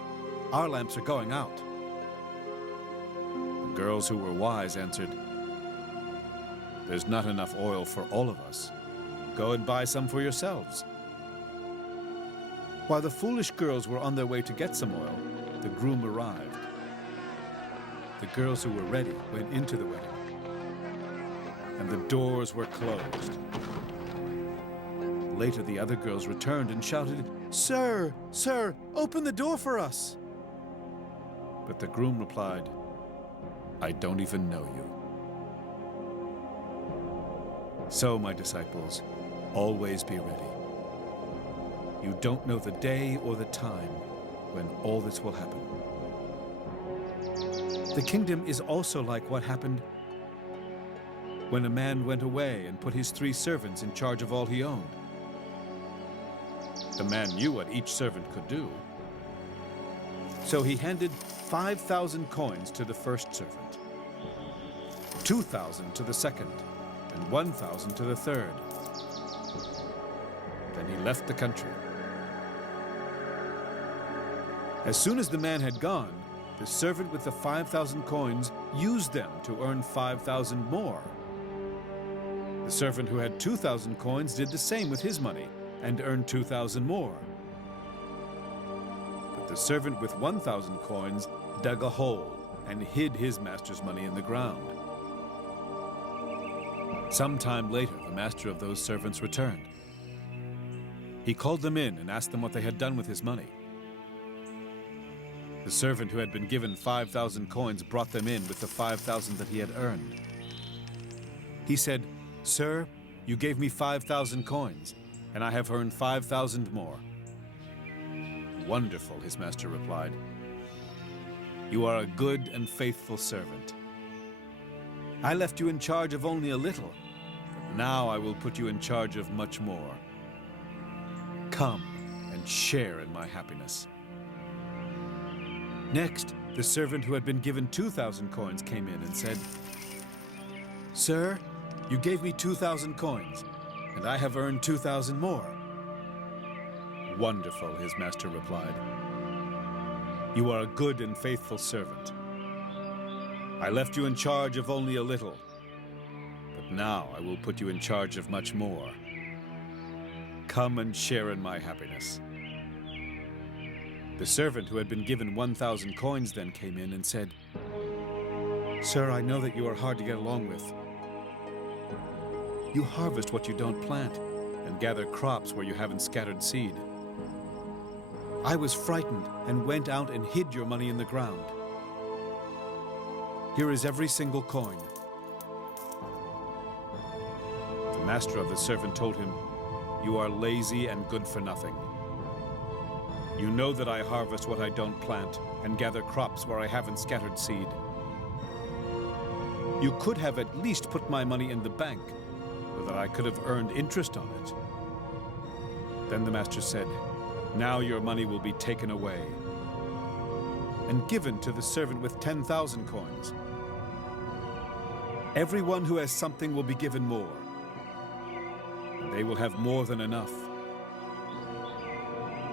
Our lamps are going out." The girls who were wise answered, "There's not enough oil for all of us. Go and buy some for yourselves." While the foolish girls were on their way to get some oil, the groom arrived. The girls who were ready went into the wedding, and the doors were closed. Later, the other girls returned and shouted, "Sir, sir, open the door for us." But the groom replied, "I don't even know you." So, my disciples, always be ready. You don't know the day or the time when all this will happen. The kingdom is also like what happened when a man went away and put his 3 servants in charge of all he owned. The man knew what each servant could do. So he handed 5,000 coins to the first servant, 2,000 to the second, and 1,000 to the third. Then he left the country. As soon as the man had gone, the servant with the 5,000 coins used them to earn 5,000 more. The servant who had 2,000 coins did the same with his money and earned 2,000 more. But the servant with 1,000 coins dug a hole and hid his master's money in the ground. Some time later, the master of those servants returned. He called them in and asked them what they had done with his money. The servant who had been given 5,000 coins brought them in with the 5,000 that he had earned. He said, "Sir, you gave me 5,000 coins, and I have earned 5,000 more." "Wonderful," his master replied. "You are a good and faithful servant. I left you in charge of only a little, but now I will put you in charge of much more. Come and share in my happiness." Next, the servant who had been given 2,000 coins came in and said, "Sir, you gave me 2,000 coins, and I have earned 2,000 more." "Wonderful," his master replied. "You are a good and faithful servant. I left you in charge of only a little, but now I will put you in charge of much more. Come and share in my happiness." The servant who had been given 1,000 coins then came in and said, "Sir, I know that you are hard to get along with. You harvest what you don't plant and gather crops where you haven't scattered seed. I was frightened and went out and hid your money in the ground. Here is every single coin." The master of the servant told him, "You are lazy and good for nothing. You know that I harvest what I don't plant and gather crops where I haven't scattered seed. You could have at least put my money in the bank so that I could have earned interest on it." Then the master said, "Now your money will be taken away and given to the servant with 10,000 coins. Everyone who has something will be given more, and they will have more than enough.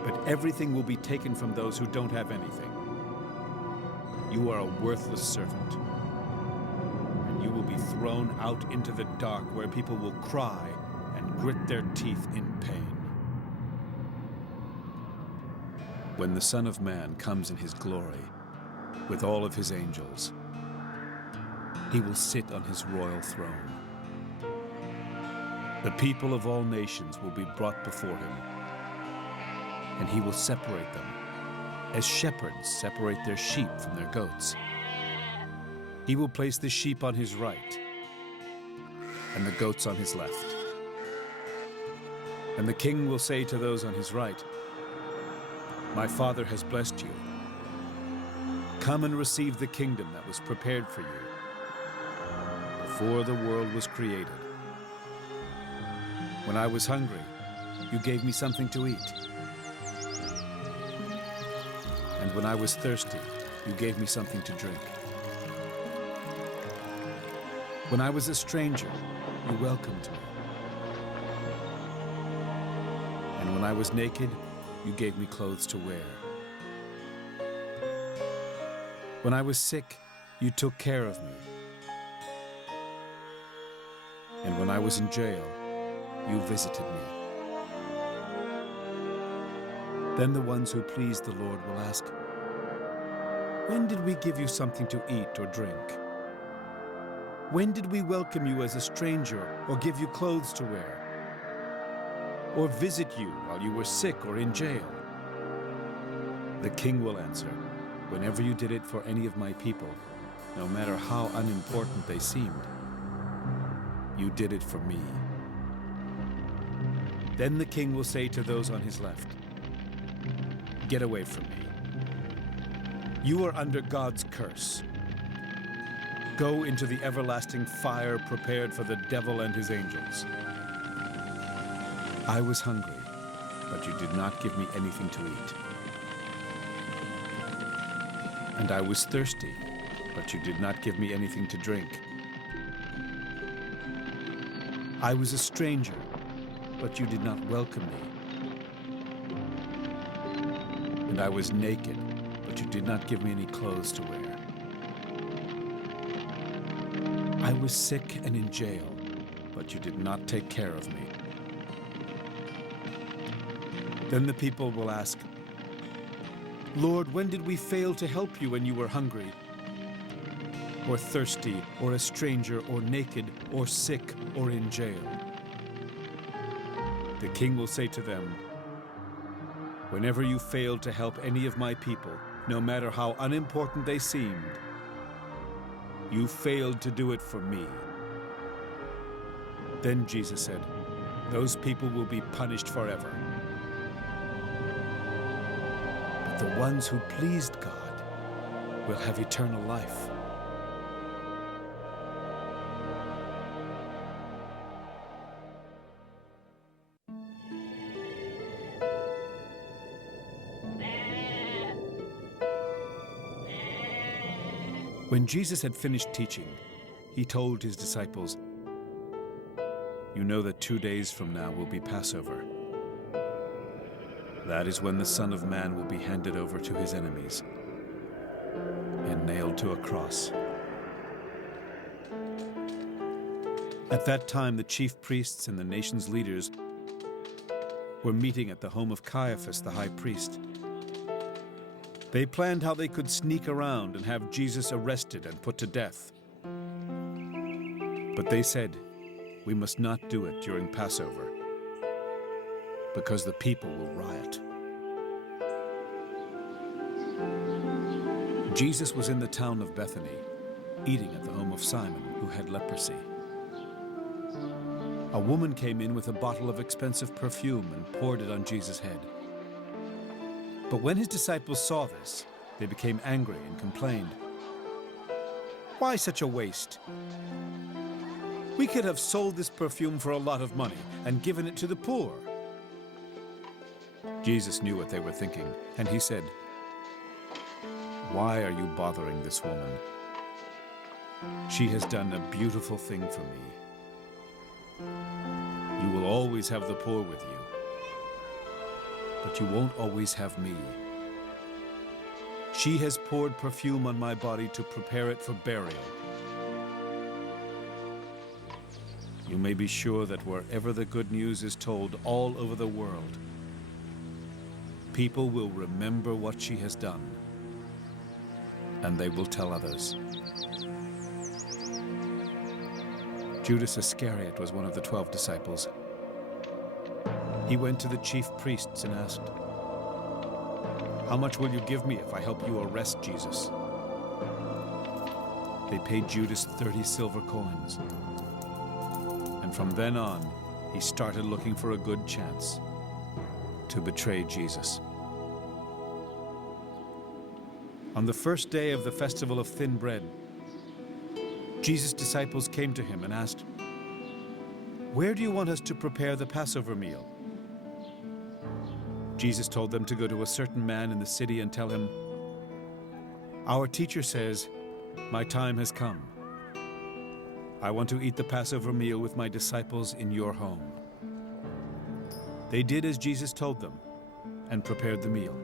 But everything will be taken from those who don't have anything. You are a worthless servant, and you will be thrown out into the dark where people will cry and grit their teeth in pain. When the Son of Man comes in his glory with all of his angels, he will sit on his royal throne. The people of all nations will be brought before him, and he will separate them as shepherds separate their sheep from their goats. He will place the sheep on his right and the goats on his left. And the king will say to those on his right, 'My Father has blessed you. Come and receive the kingdom that was prepared for you before the world was created. When I was hungry, you gave me something to eat. And when I was thirsty, you gave me something to drink. When I was a stranger, you welcomed me. And when I was naked, you gave me clothes to wear. When I was sick, you took care of me. And when I was in jail, you visited me. Then the ones who please the Lord will ask, when did we give you something to eat or drink? When did we welcome you as a stranger or give you clothes to wear? Or visit you while you were sick or in jail? The king will answer, whenever you did it for any of my people, no matter how unimportant they seemed, you did it for me. Then the king will say to those on his left, get away from me. You are under God's curse. Go into the everlasting fire prepared for the devil and his angels. I was hungry, but you did not give me anything to eat. And I was thirsty, but you did not give me anything to drink. I was a stranger, but you did not welcome me. And I was naked, but you did not give me any clothes to wear. I was sick and in jail, but you did not take care of me. Then the people will ask, Lord, when did we fail to help you when you were hungry, or thirsty, or a stranger, or naked, or sick, or in jail? The king will say to them, whenever you failed to help any of my people, no matter how unimportant they seemed, you failed to do it for me. Then Jesus said, those people will be punished forever. But the ones who pleased God will have eternal life. When Jesus had finished teaching, he told his disciples, you know that 2 days from now will be Passover. That is when the Son of Man will be handed over to his enemies and nailed to a cross. At that time, the chief priests and the nation's leaders were meeting at the home of Caiaphas, the high priest. They planned how they could sneak around and have Jesus arrested and put to death. But they said, we must not do it during Passover, because the people will riot. Jesus was in the town of Bethany, eating at the home of Simon, who had leprosy. A woman came in with a bottle of expensive perfume and poured it on Jesus' head. But when his disciples saw this, they became angry and complained, why such a waste? We could have sold this perfume for a lot of money and given it to the poor. Jesus knew what they were thinking, and he said, why are you bothering this woman? She has done a beautiful thing for me. You will always have the poor with you, but you won't always have me. She has poured perfume on my body to prepare it for burial. You may be sure that wherever the good news is told all over the world, people will remember what she has done, and they will tell others. Judas Iscariot was one of the 12 disciples. He went to the chief priests and asked, how much will you give me if I help you arrest Jesus? They paid Judas 30 silver coins. And from then on, he started looking for a good chance to betray Jesus. On the first day of the festival of thin bread, Jesus' disciples came to him and asked, where do you want us to prepare the Passover meal? Jesus told them to go to a certain man in the city and tell him, our teacher says, my time has come. I want to eat the Passover meal with my disciples in your home. They did as Jesus told them and prepared the meal.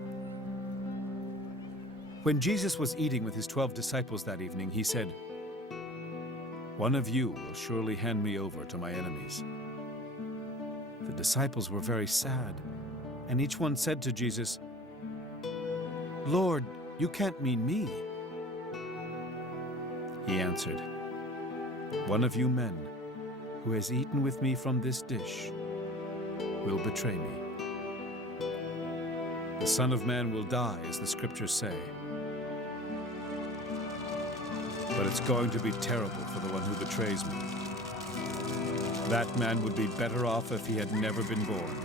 When Jesus was eating with his 12 disciples that evening, he said, one of you will surely hand me over to my enemies. The disciples were very sad, and each one said to Jesus, "Lord, you can't mean me." He answered, "One of you men who has eaten with me from this dish will betray me. The Son of Man will die, as the Scriptures say. But it's going to be terrible for the one who betrays me. That man would be better off if he had never been born."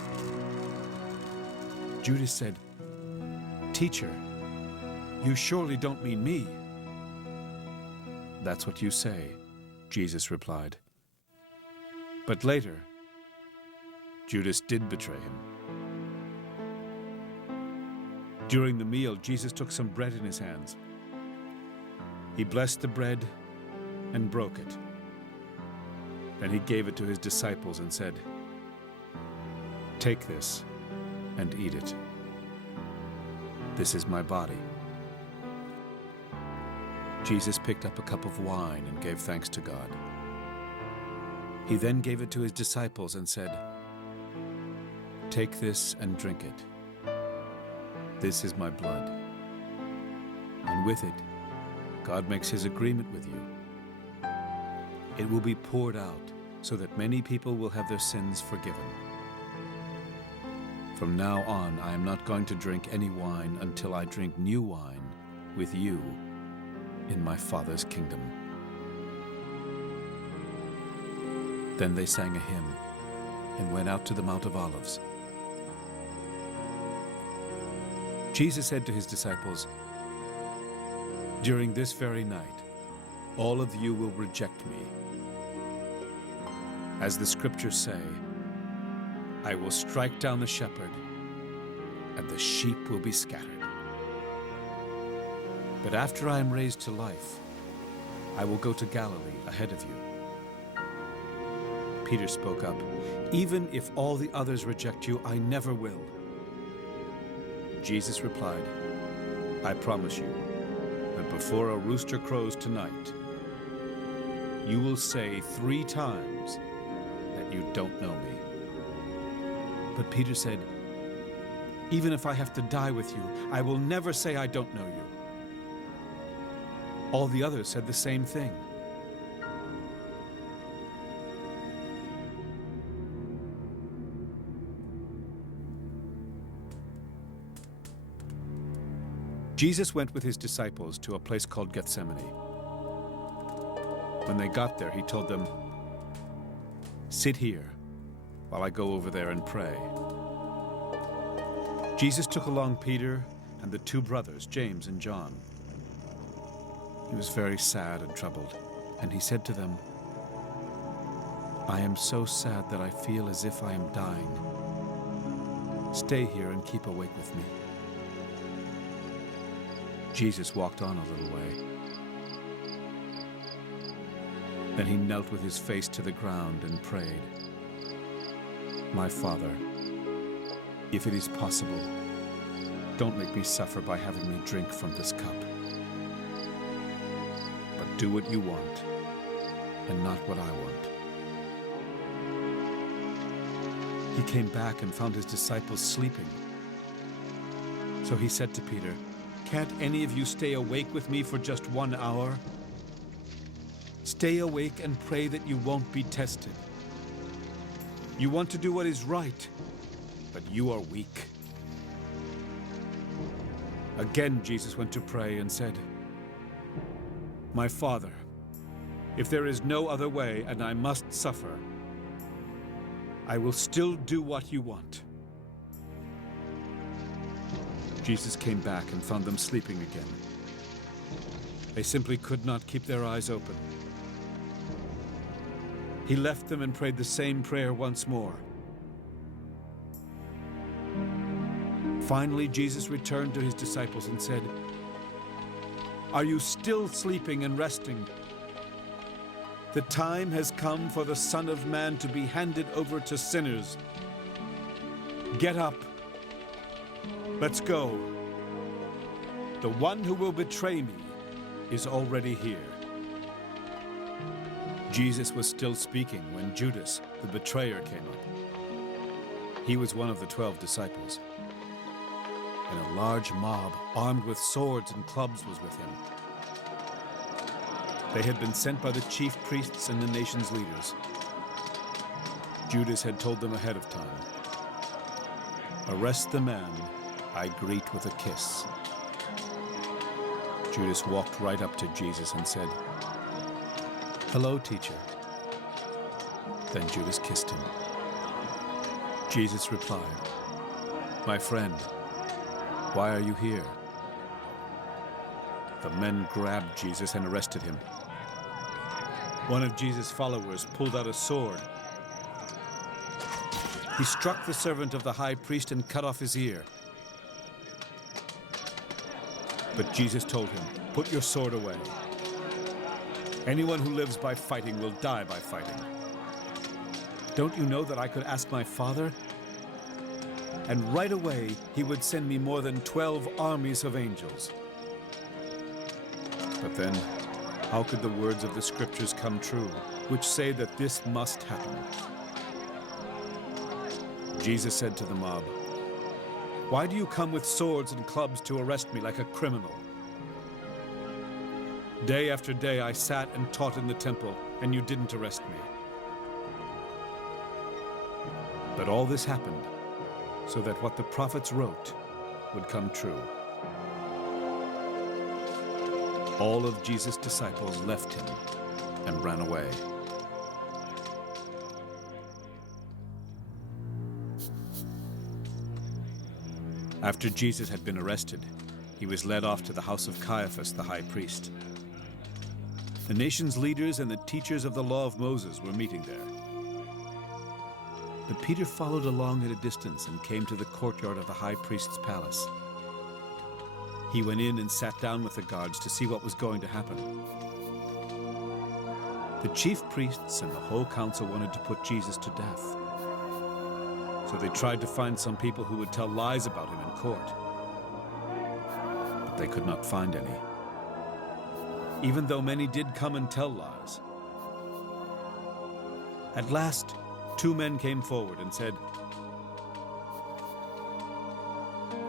Judas said, "Teacher, you surely don't mean me." "That's what you say," Jesus replied. But later, Judas did betray him. During the meal, Jesus took some bread in his hands. He blessed the bread and broke it. Then he gave it to his disciples and said, "Take this and eat it. This is my body." Jesus picked up a cup of wine and gave thanks to God. He then gave it to his disciples and said, "Take this and drink it. This is my blood." And with it, God makes his agreement with you. It will be poured out so that many people will have their sins forgiven. From now on, I am not going to drink any wine until I drink new wine with you in my Father's kingdom. Then they sang a hymn and went out to the Mount of Olives. Jesus said to his disciples, "During this very night, all of you will reject me. As the Scriptures say, I will strike down the shepherd, and the sheep will be scattered. But after I am raised to life, I will go to Galilee ahead of you." Peter spoke up, "Even if all the others reject you, I never will." Jesus replied, "I promise you that before a rooster crows tonight, you will say 3 times that you don't know me." But Peter said, "Even if I have to die with you, I will never say I don't know you." All the others said the same thing. Jesus went with his disciples to a place called Gethsemane. When they got there, he told them, "Sit here while I go over there and pray." Jesus took along Peter and the 2 brothers, James and John. He was very sad and troubled, and he said to them, "I am so sad that I feel as if I am dying. Stay here and keep awake with me." Jesus walked on a little way. Then he knelt with his face to the ground and prayed, "My Father, if it is possible, don't make me suffer by having me drink from this cup. But do what you want, and not what I want." He came back and found his disciples sleeping. So he said to Peter, "Can't any of you stay awake with me for just 1 hour? Stay awake and pray that you won't be tested. You want to do what is right, but you are weak." Again, Jesus went to pray and said, "My Father, if there is no other way and I must suffer, I will still do what you want." Jesus came back and found them sleeping again. They simply could not keep their eyes open. He left them and prayed the same prayer once more. Finally, Jesus returned to his disciples and said, "Are you still sleeping and resting? The time has come for the Son of Man to be handed over to sinners. Get up. Let's go. The one who will betray me is already here." Jesus was still speaking when Judas, the betrayer, came up. He was one of the 12 disciples, and a large mob armed with swords and clubs was with him. They had been sent by the chief priests and the nation's leaders. Judas had told them ahead of time, "Arrest the man I greet with a kiss." Judas walked right up to Jesus and said, "Hello, teacher." Then Judas kissed him. Jesus replied, "My friend, why are you here?" The men grabbed Jesus and arrested him. One of Jesus' followers pulled out a sword. He struck the servant of the high priest and cut off his ear. But Jesus told him, "Put your sword away. Anyone who lives by fighting will die by fighting. Don't you know that I could ask my Father, and right away he would send me more than 12 armies of angels?" But then, how could the words of the scriptures come true, which say that this must happen? Jesus said to the mob, "Why do you come with swords and clubs to arrest me like a criminal? Day after day I sat and taught in the temple, and you didn't arrest me." But all this happened so that what the prophets wrote would come true. All of Jesus' disciples left him and ran away. After Jesus had been arrested, he was led off to the house of Caiaphas, the high priest. The nation's leaders and the teachers of the law of Moses were meeting there. But Peter followed along at a distance and came to the courtyard of the high priest's palace. He went in and sat down with the guards to see what was going to happen. The chief priests and the whole council wanted to put Jesus to death. So they tried to find some people who would tell lies about him in court. But they could not find any, even though many did come and tell lies. At last, 2 men came forward and said,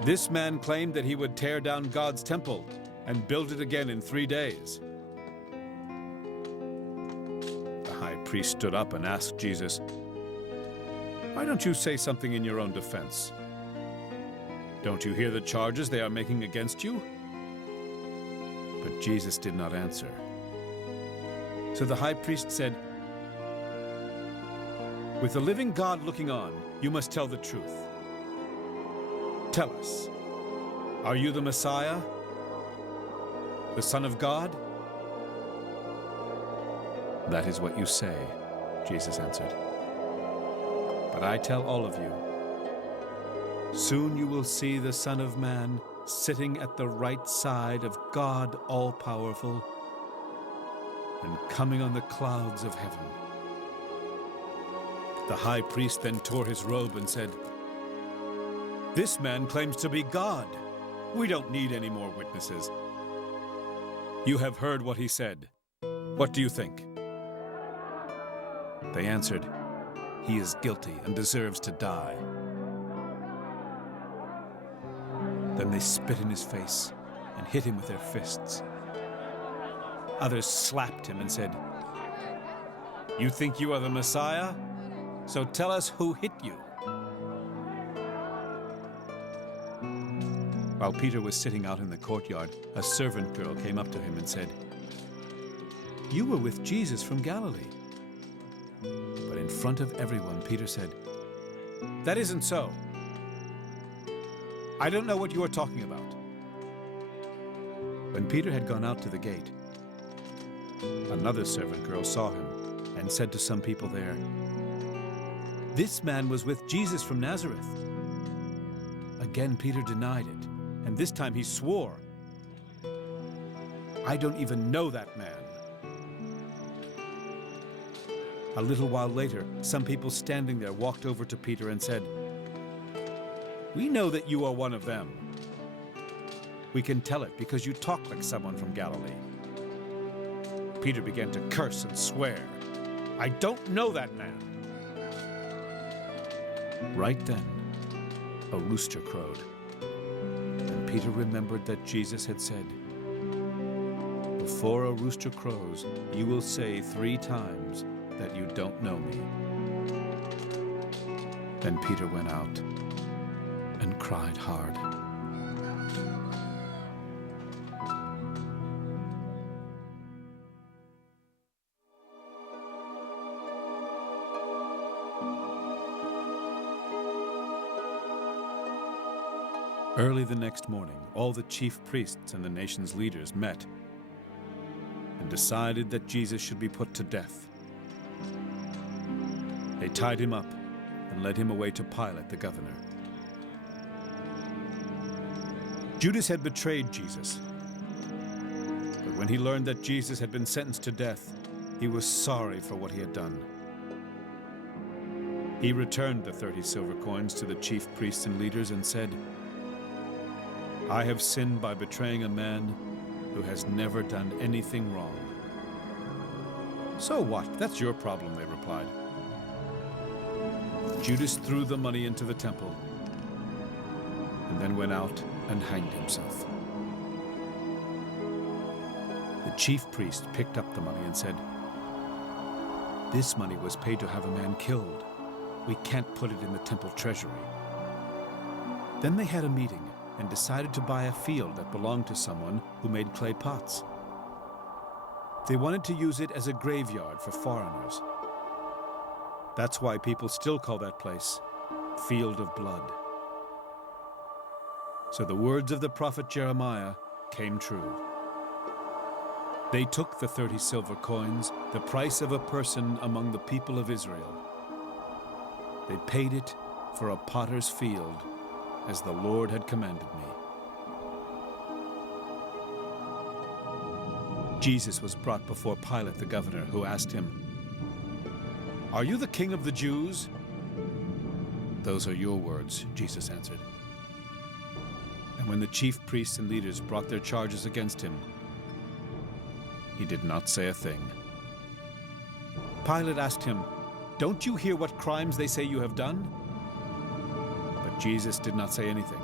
"This man claimed that he would tear down God's temple and build it again in 3 days." The high priest stood up and asked Jesus, "Why don't you say something in your own defense? Don't you hear the charges they are making against you?" But Jesus did not answer. So the high priest said, "With the living God looking on, you must tell the truth. Tell us, are you the Messiah, the Son of God?" "That is what you say," Jesus answered. "But I tell all of you, soon you will see the Son of Man sitting at the right side of God all-powerful and coming on the clouds of heaven." The high priest then tore his robe and said, "This man claims to be God. We don't need any more witnesses. You have heard what he said. What do you think?" They answered, "He is guilty and deserves to die." Then they spit in his face and hit him with their fists. Others slapped him and said, "You think you are the Messiah? So tell us who hit you." While Peter was sitting out in the courtyard, a servant girl came up to him and said, "You were with Jesus from Galilee." But in front of everyone, Peter said, "That isn't so. I don't know what you are talking about." When Peter had gone out to the gate, another servant girl saw him and said to some people there, "This man was with Jesus from Nazareth." Again, Peter denied it, and this time he swore, "I don't even know that man." A little while later, some people standing there walked over to Peter and said, "We know that you are one of them. We can tell it because you talk like someone from Galilee." Peter began to curse and swear, "I don't know that man." Right then, a rooster crowed, and Peter remembered that Jesus had said, "Before a rooster crows, you will say 3 times that you don't know me." Then Peter went out and cried hard. Early the next morning, all the chief priests and the nation's leaders met and decided that Jesus should be put to death. They tied him up and led him away to Pilate, the governor. Judas had betrayed Jesus, but when he learned that Jesus had been sentenced to death, he was sorry for what he had done. He returned the 30 silver coins to the chief priests and leaders and said, "I have sinned by betraying a man who has never done anything wrong." "So what? That's your problem," they replied. Judas threw the money into the temple and then went out and hanged himself. The chief priest picked up the money and said, "This money was paid to have a man killed. We can't put it in the temple treasury." Then they had a meeting and decided to buy a field that belonged to someone who made clay pots. They wanted to use it as a graveyard for foreigners. That's why people still call that place Field of Blood. So the words of the prophet Jeremiah came true. They took the 30 silver coins, the price of a person among the people of Israel. They paid it for a potter's field, as the Lord had commanded me. Jesus was brought before Pilate the governor, who asked him, "Are you the king of the Jews?" "Those are your words," Jesus answered. And when the chief priests and leaders brought their charges against him, he did not say a thing. Pilate asked him, "Don't you hear what crimes they say you have done?" But Jesus did not say anything,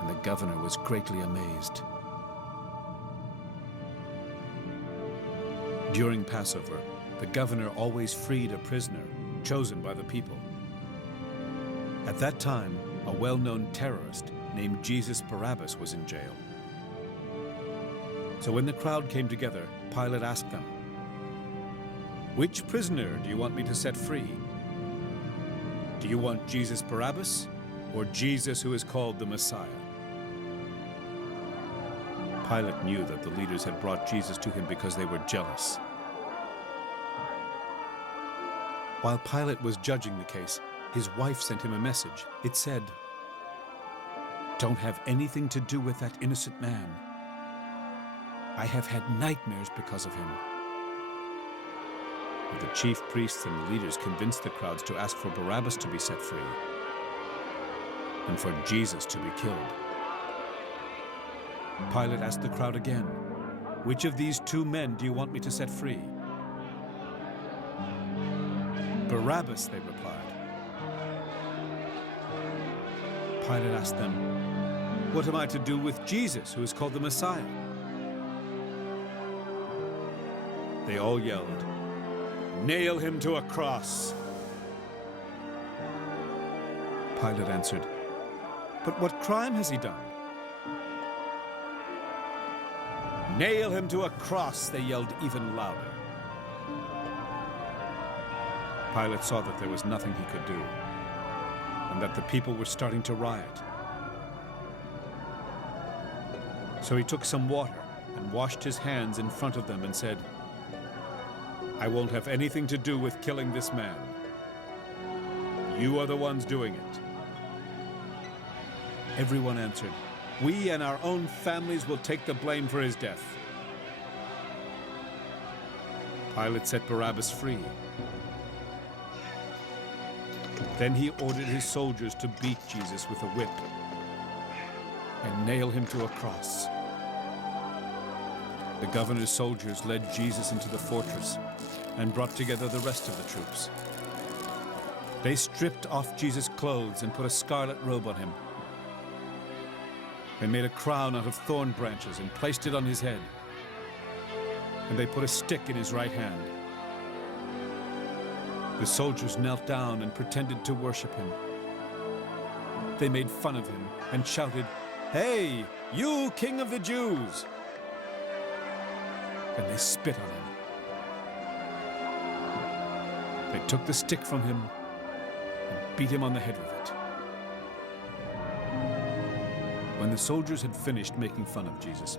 and the governor was greatly amazed. During Passover, the governor always freed a prisoner chosen by the people. At that time, a well-known terrorist named Jesus Barabbas was in jail. So when the crowd came together, Pilate asked them, "Which prisoner do you want me to set free? Do you want Jesus Barabbas or Jesus who is called the Messiah?" Pilate knew that the leaders had brought Jesus to him because they were jealous. While Pilate was judging the case, his wife sent him a message. It said, "Don't have anything to do with that innocent man. I have had nightmares because of him." But the chief priests and the leaders convinced the crowds to ask for Barabbas to be set free and for Jesus to be killed. Pilate asked the crowd again, "Which of these 2 men do you want me to set free?" "Barabbas," they replied. Pilate asked them, "What am I to do with Jesus, who is called the Messiah?" They all yelled, "Nail him to a cross!" Pilate answered, "But what crime has he done?" "Nail him to a cross!" they yelled even louder. Pilate saw that there was nothing he could do, and that the people were starting to riot. So he took some water and washed his hands in front of them and said, "I won't have anything to do with killing this man. You are the ones doing it." Everyone answered, "We and our own families will take the blame for his death." Pilate set Barabbas free. Then he ordered his soldiers to beat Jesus with a whip and nail him to a cross. The governor's soldiers led Jesus into the fortress and brought together the rest of the troops. They stripped off Jesus' clothes and put a scarlet robe on him. They made a crown out of thorn branches and placed it on his head. And they put a stick in his right hand. The soldiers knelt down and pretended to worship him. They made fun of him and shouted, "Hey, you King of the Jews!" And they spit on him. They took the stick from him and beat him on the head with it. When the soldiers had finished making fun of Jesus,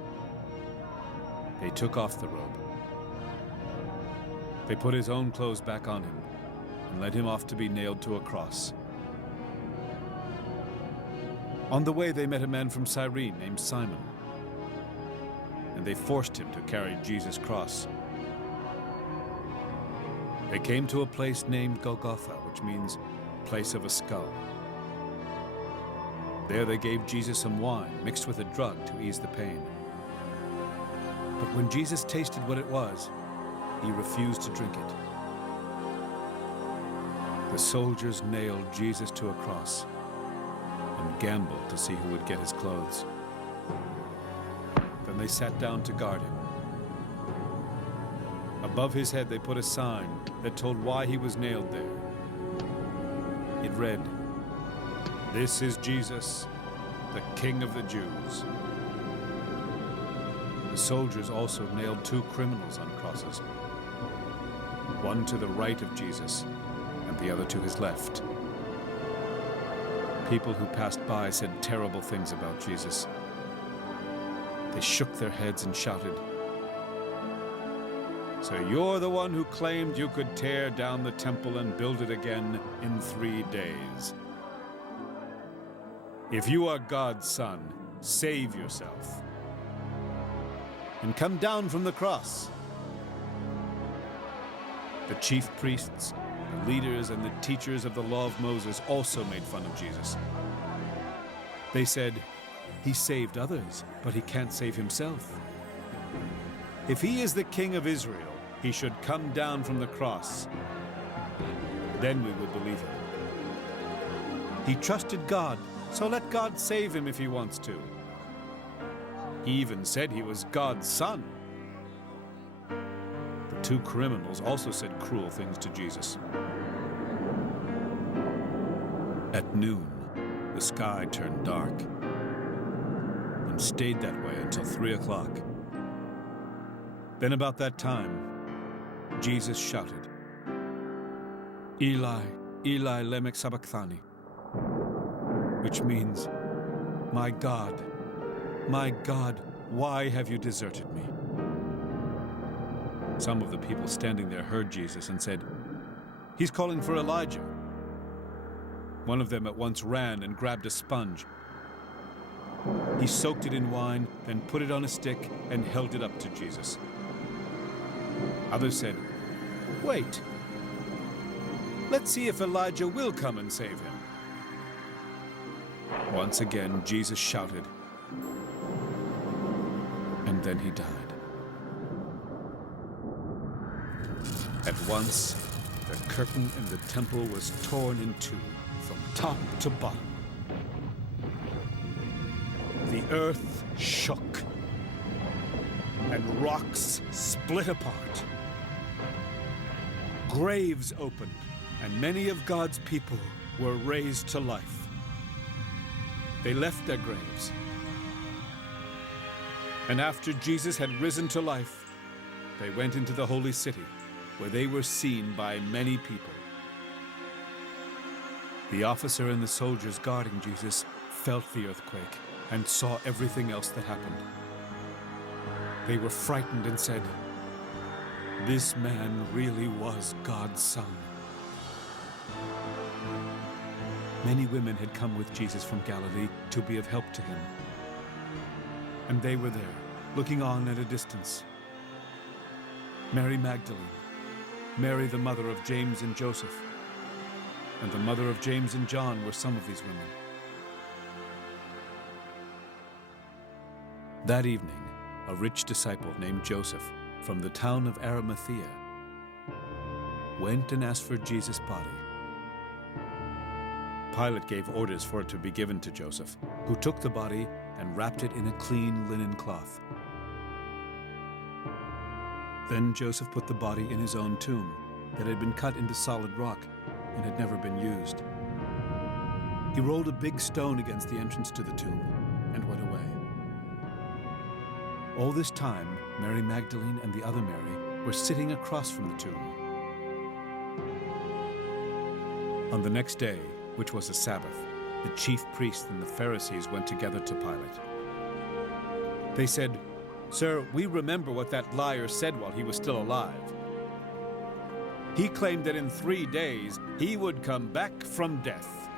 they took off the robe. They put his own clothes back on him and led him off to be nailed to a cross. On the way, they met a man from Cyrene named Simon, and they forced him to carry Jesus' cross. They came to a place named Golgotha, which means place of a skull. There they gave Jesus some wine mixed with a drug to ease the pain. But when Jesus tasted what it was, he refused to drink it. The soldiers nailed Jesus to a cross and gambled to see who would get his clothes. Then they sat down to guard him. Above his head they put a sign that told why he was nailed there. It read, "This is Jesus, the King of the Jews." The soldiers also nailed 2 criminals on crosses, one to the right of Jesus and the other to his left. People who passed by said terrible things about Jesus. They shook their heads and shouted, "So you're the one who claimed you could tear down the temple and build it again in 3 days. If you are God's son, save yourself and come down from the cross." The chief priests, the leaders, and the teachers of the law of Moses also made fun of Jesus. They said, "He saved others, but he can't save himself. If he is the King of Israel, he should come down from the cross. Then we will believe him. He trusted God, so let God save him if he wants to. He even said he was God's son." The 2 criminals also said cruel things to Jesus. At noon, the sky turned dark and stayed that way until 3 o'clock. Then about that time, Jesus shouted, "Eli, Eli, lema sabachthani," which means, my God, why have you deserted me?" Some of the people standing there heard Jesus and said, "He's calling for Elijah." One of them at once ran and grabbed a sponge. He soaked it in wine, then put it on a stick and held it up to Jesus. Others said, "Wait, let's see if Elijah will come and save him." Once again, Jesus shouted, and then he died. At once, the curtain in the temple was torn in 2, from top to bottom. The earth shook, and rocks split apart. Graves opened, and many of God's people were raised to life. They left their graves. And after Jesus had risen to life, they went into the holy city, where they were seen by many people. The officer and the soldiers guarding Jesus felt the earthquake and saw everything else that happened. They were frightened and said, "This man really was God's son." Many women had come with Jesus from Galilee to be of help to him. And they were there, looking on at a distance. Mary Magdalene, Mary the mother of James and Joseph, and the mother of James and John were some of these women. That evening, a rich disciple named Joseph from the town of Arimathea went and asked for Jesus' body. Pilate gave orders for it to be given to Joseph, who took the body and wrapped it in a clean linen cloth. Then Joseph put the body in his own tomb that had been cut into solid rock and had never been used. He rolled a big stone against the entrance to the tomb and went away. All this time, Mary Magdalene and the other Mary were sitting across from the tomb. On the next day, which was a Sabbath, the chief priests and the Pharisees went together to Pilate. They said, "Sir, we remember what that liar said while he was still alive. He claimed that in 3 days he would come back from death.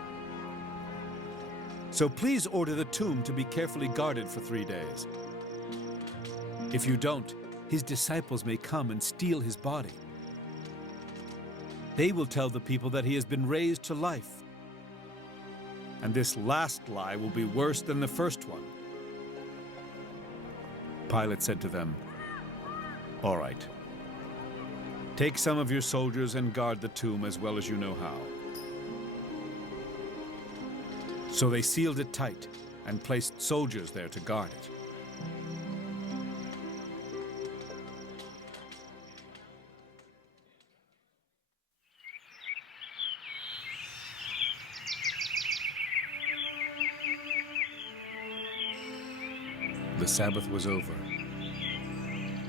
So please order the tomb to be carefully guarded for 3 days. If you don't, his disciples may come and steal his body. They will tell the people that he has been raised to life. And this last lie will be worse than the first one." Pilate said to them, "All right. Take some of your soldiers and guard the tomb as well as you know how." So they sealed it tight and placed soldiers there to guard it. The Sabbath was over,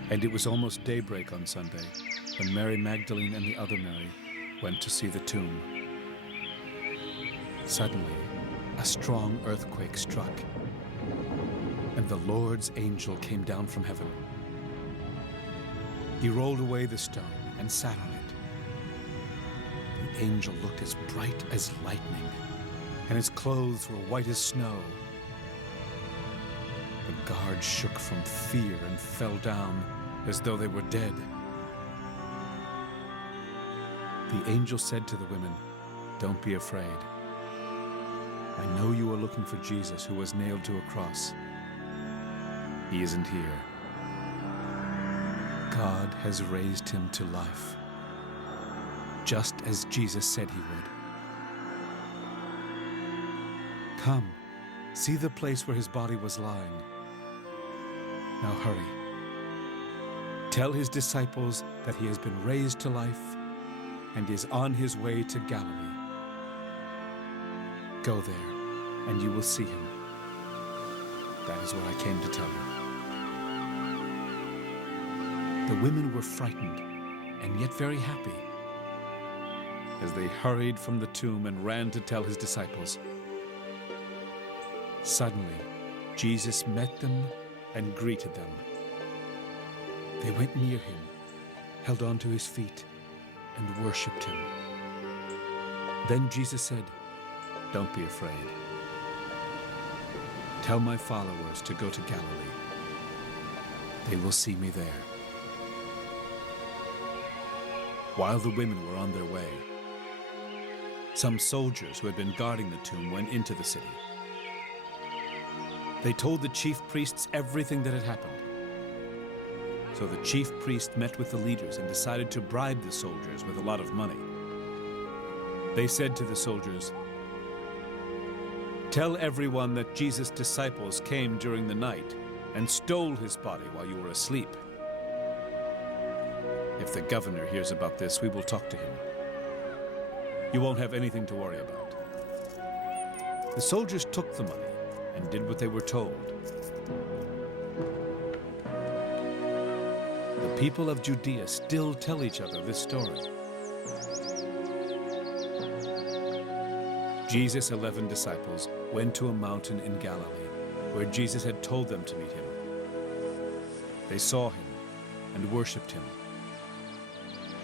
and it was almost daybreak on Sunday when Mary Magdalene and the other Mary went to see the tomb. Suddenly, a strong earthquake struck, and the Lord's angel came down from heaven. He rolled away the stone and sat on it. The angel looked as bright as lightning, and his clothes were white as snow. The guards shook from fear and fell down as though they were dead. The angel said to the women, "Don't be afraid. I know you are looking for Jesus who was nailed to a cross. He isn't here. God has raised him to life, just as Jesus said he would. Come, see the place where his body was lying. Now hurry. Tell his disciples that he has been raised to life and is on his way to Galilee. Go there, and you will see him. That is what I came to tell you." The women were frightened and yet very happy as they hurried from the tomb and ran to tell his disciples. Suddenly, Jesus met them and greeted them. They went near him, held on to his feet, and worshipped him. Then Jesus said, "Don't be afraid. Tell my followers to go to Galilee. They will see me there." While the women were on their way, some soldiers who had been guarding the tomb went into the city. They told the chief priests everything that had happened. So the chief priest met with the leaders and decided to bribe the soldiers with a lot of money. They said to the soldiers, "Tell everyone that Jesus' disciples came during the night and stole his body while you were asleep. If the governor hears about this, we will talk to him. You won't have anything to worry about." The soldiers took the money and did what they were told. The people of Judea still tell each other this story. Jesus' 11 disciples went to a mountain in Galilee where Jesus had told them to meet him. They saw him and worshipped him,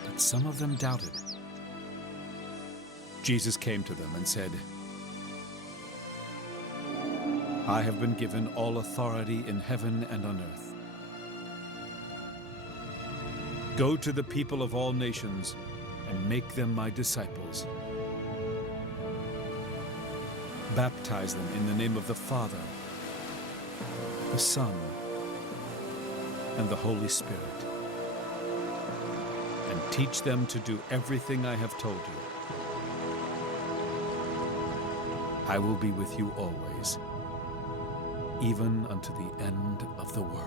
but some of them doubted. Jesus came to them and said, "I have been given all authority in heaven and on earth. Go to the people of all nations and make them my disciples. Baptize them in the name of the Father, the Son, and the Holy Spirit, and teach them to do everything I have told you. I will be with you always, even unto the end of the world.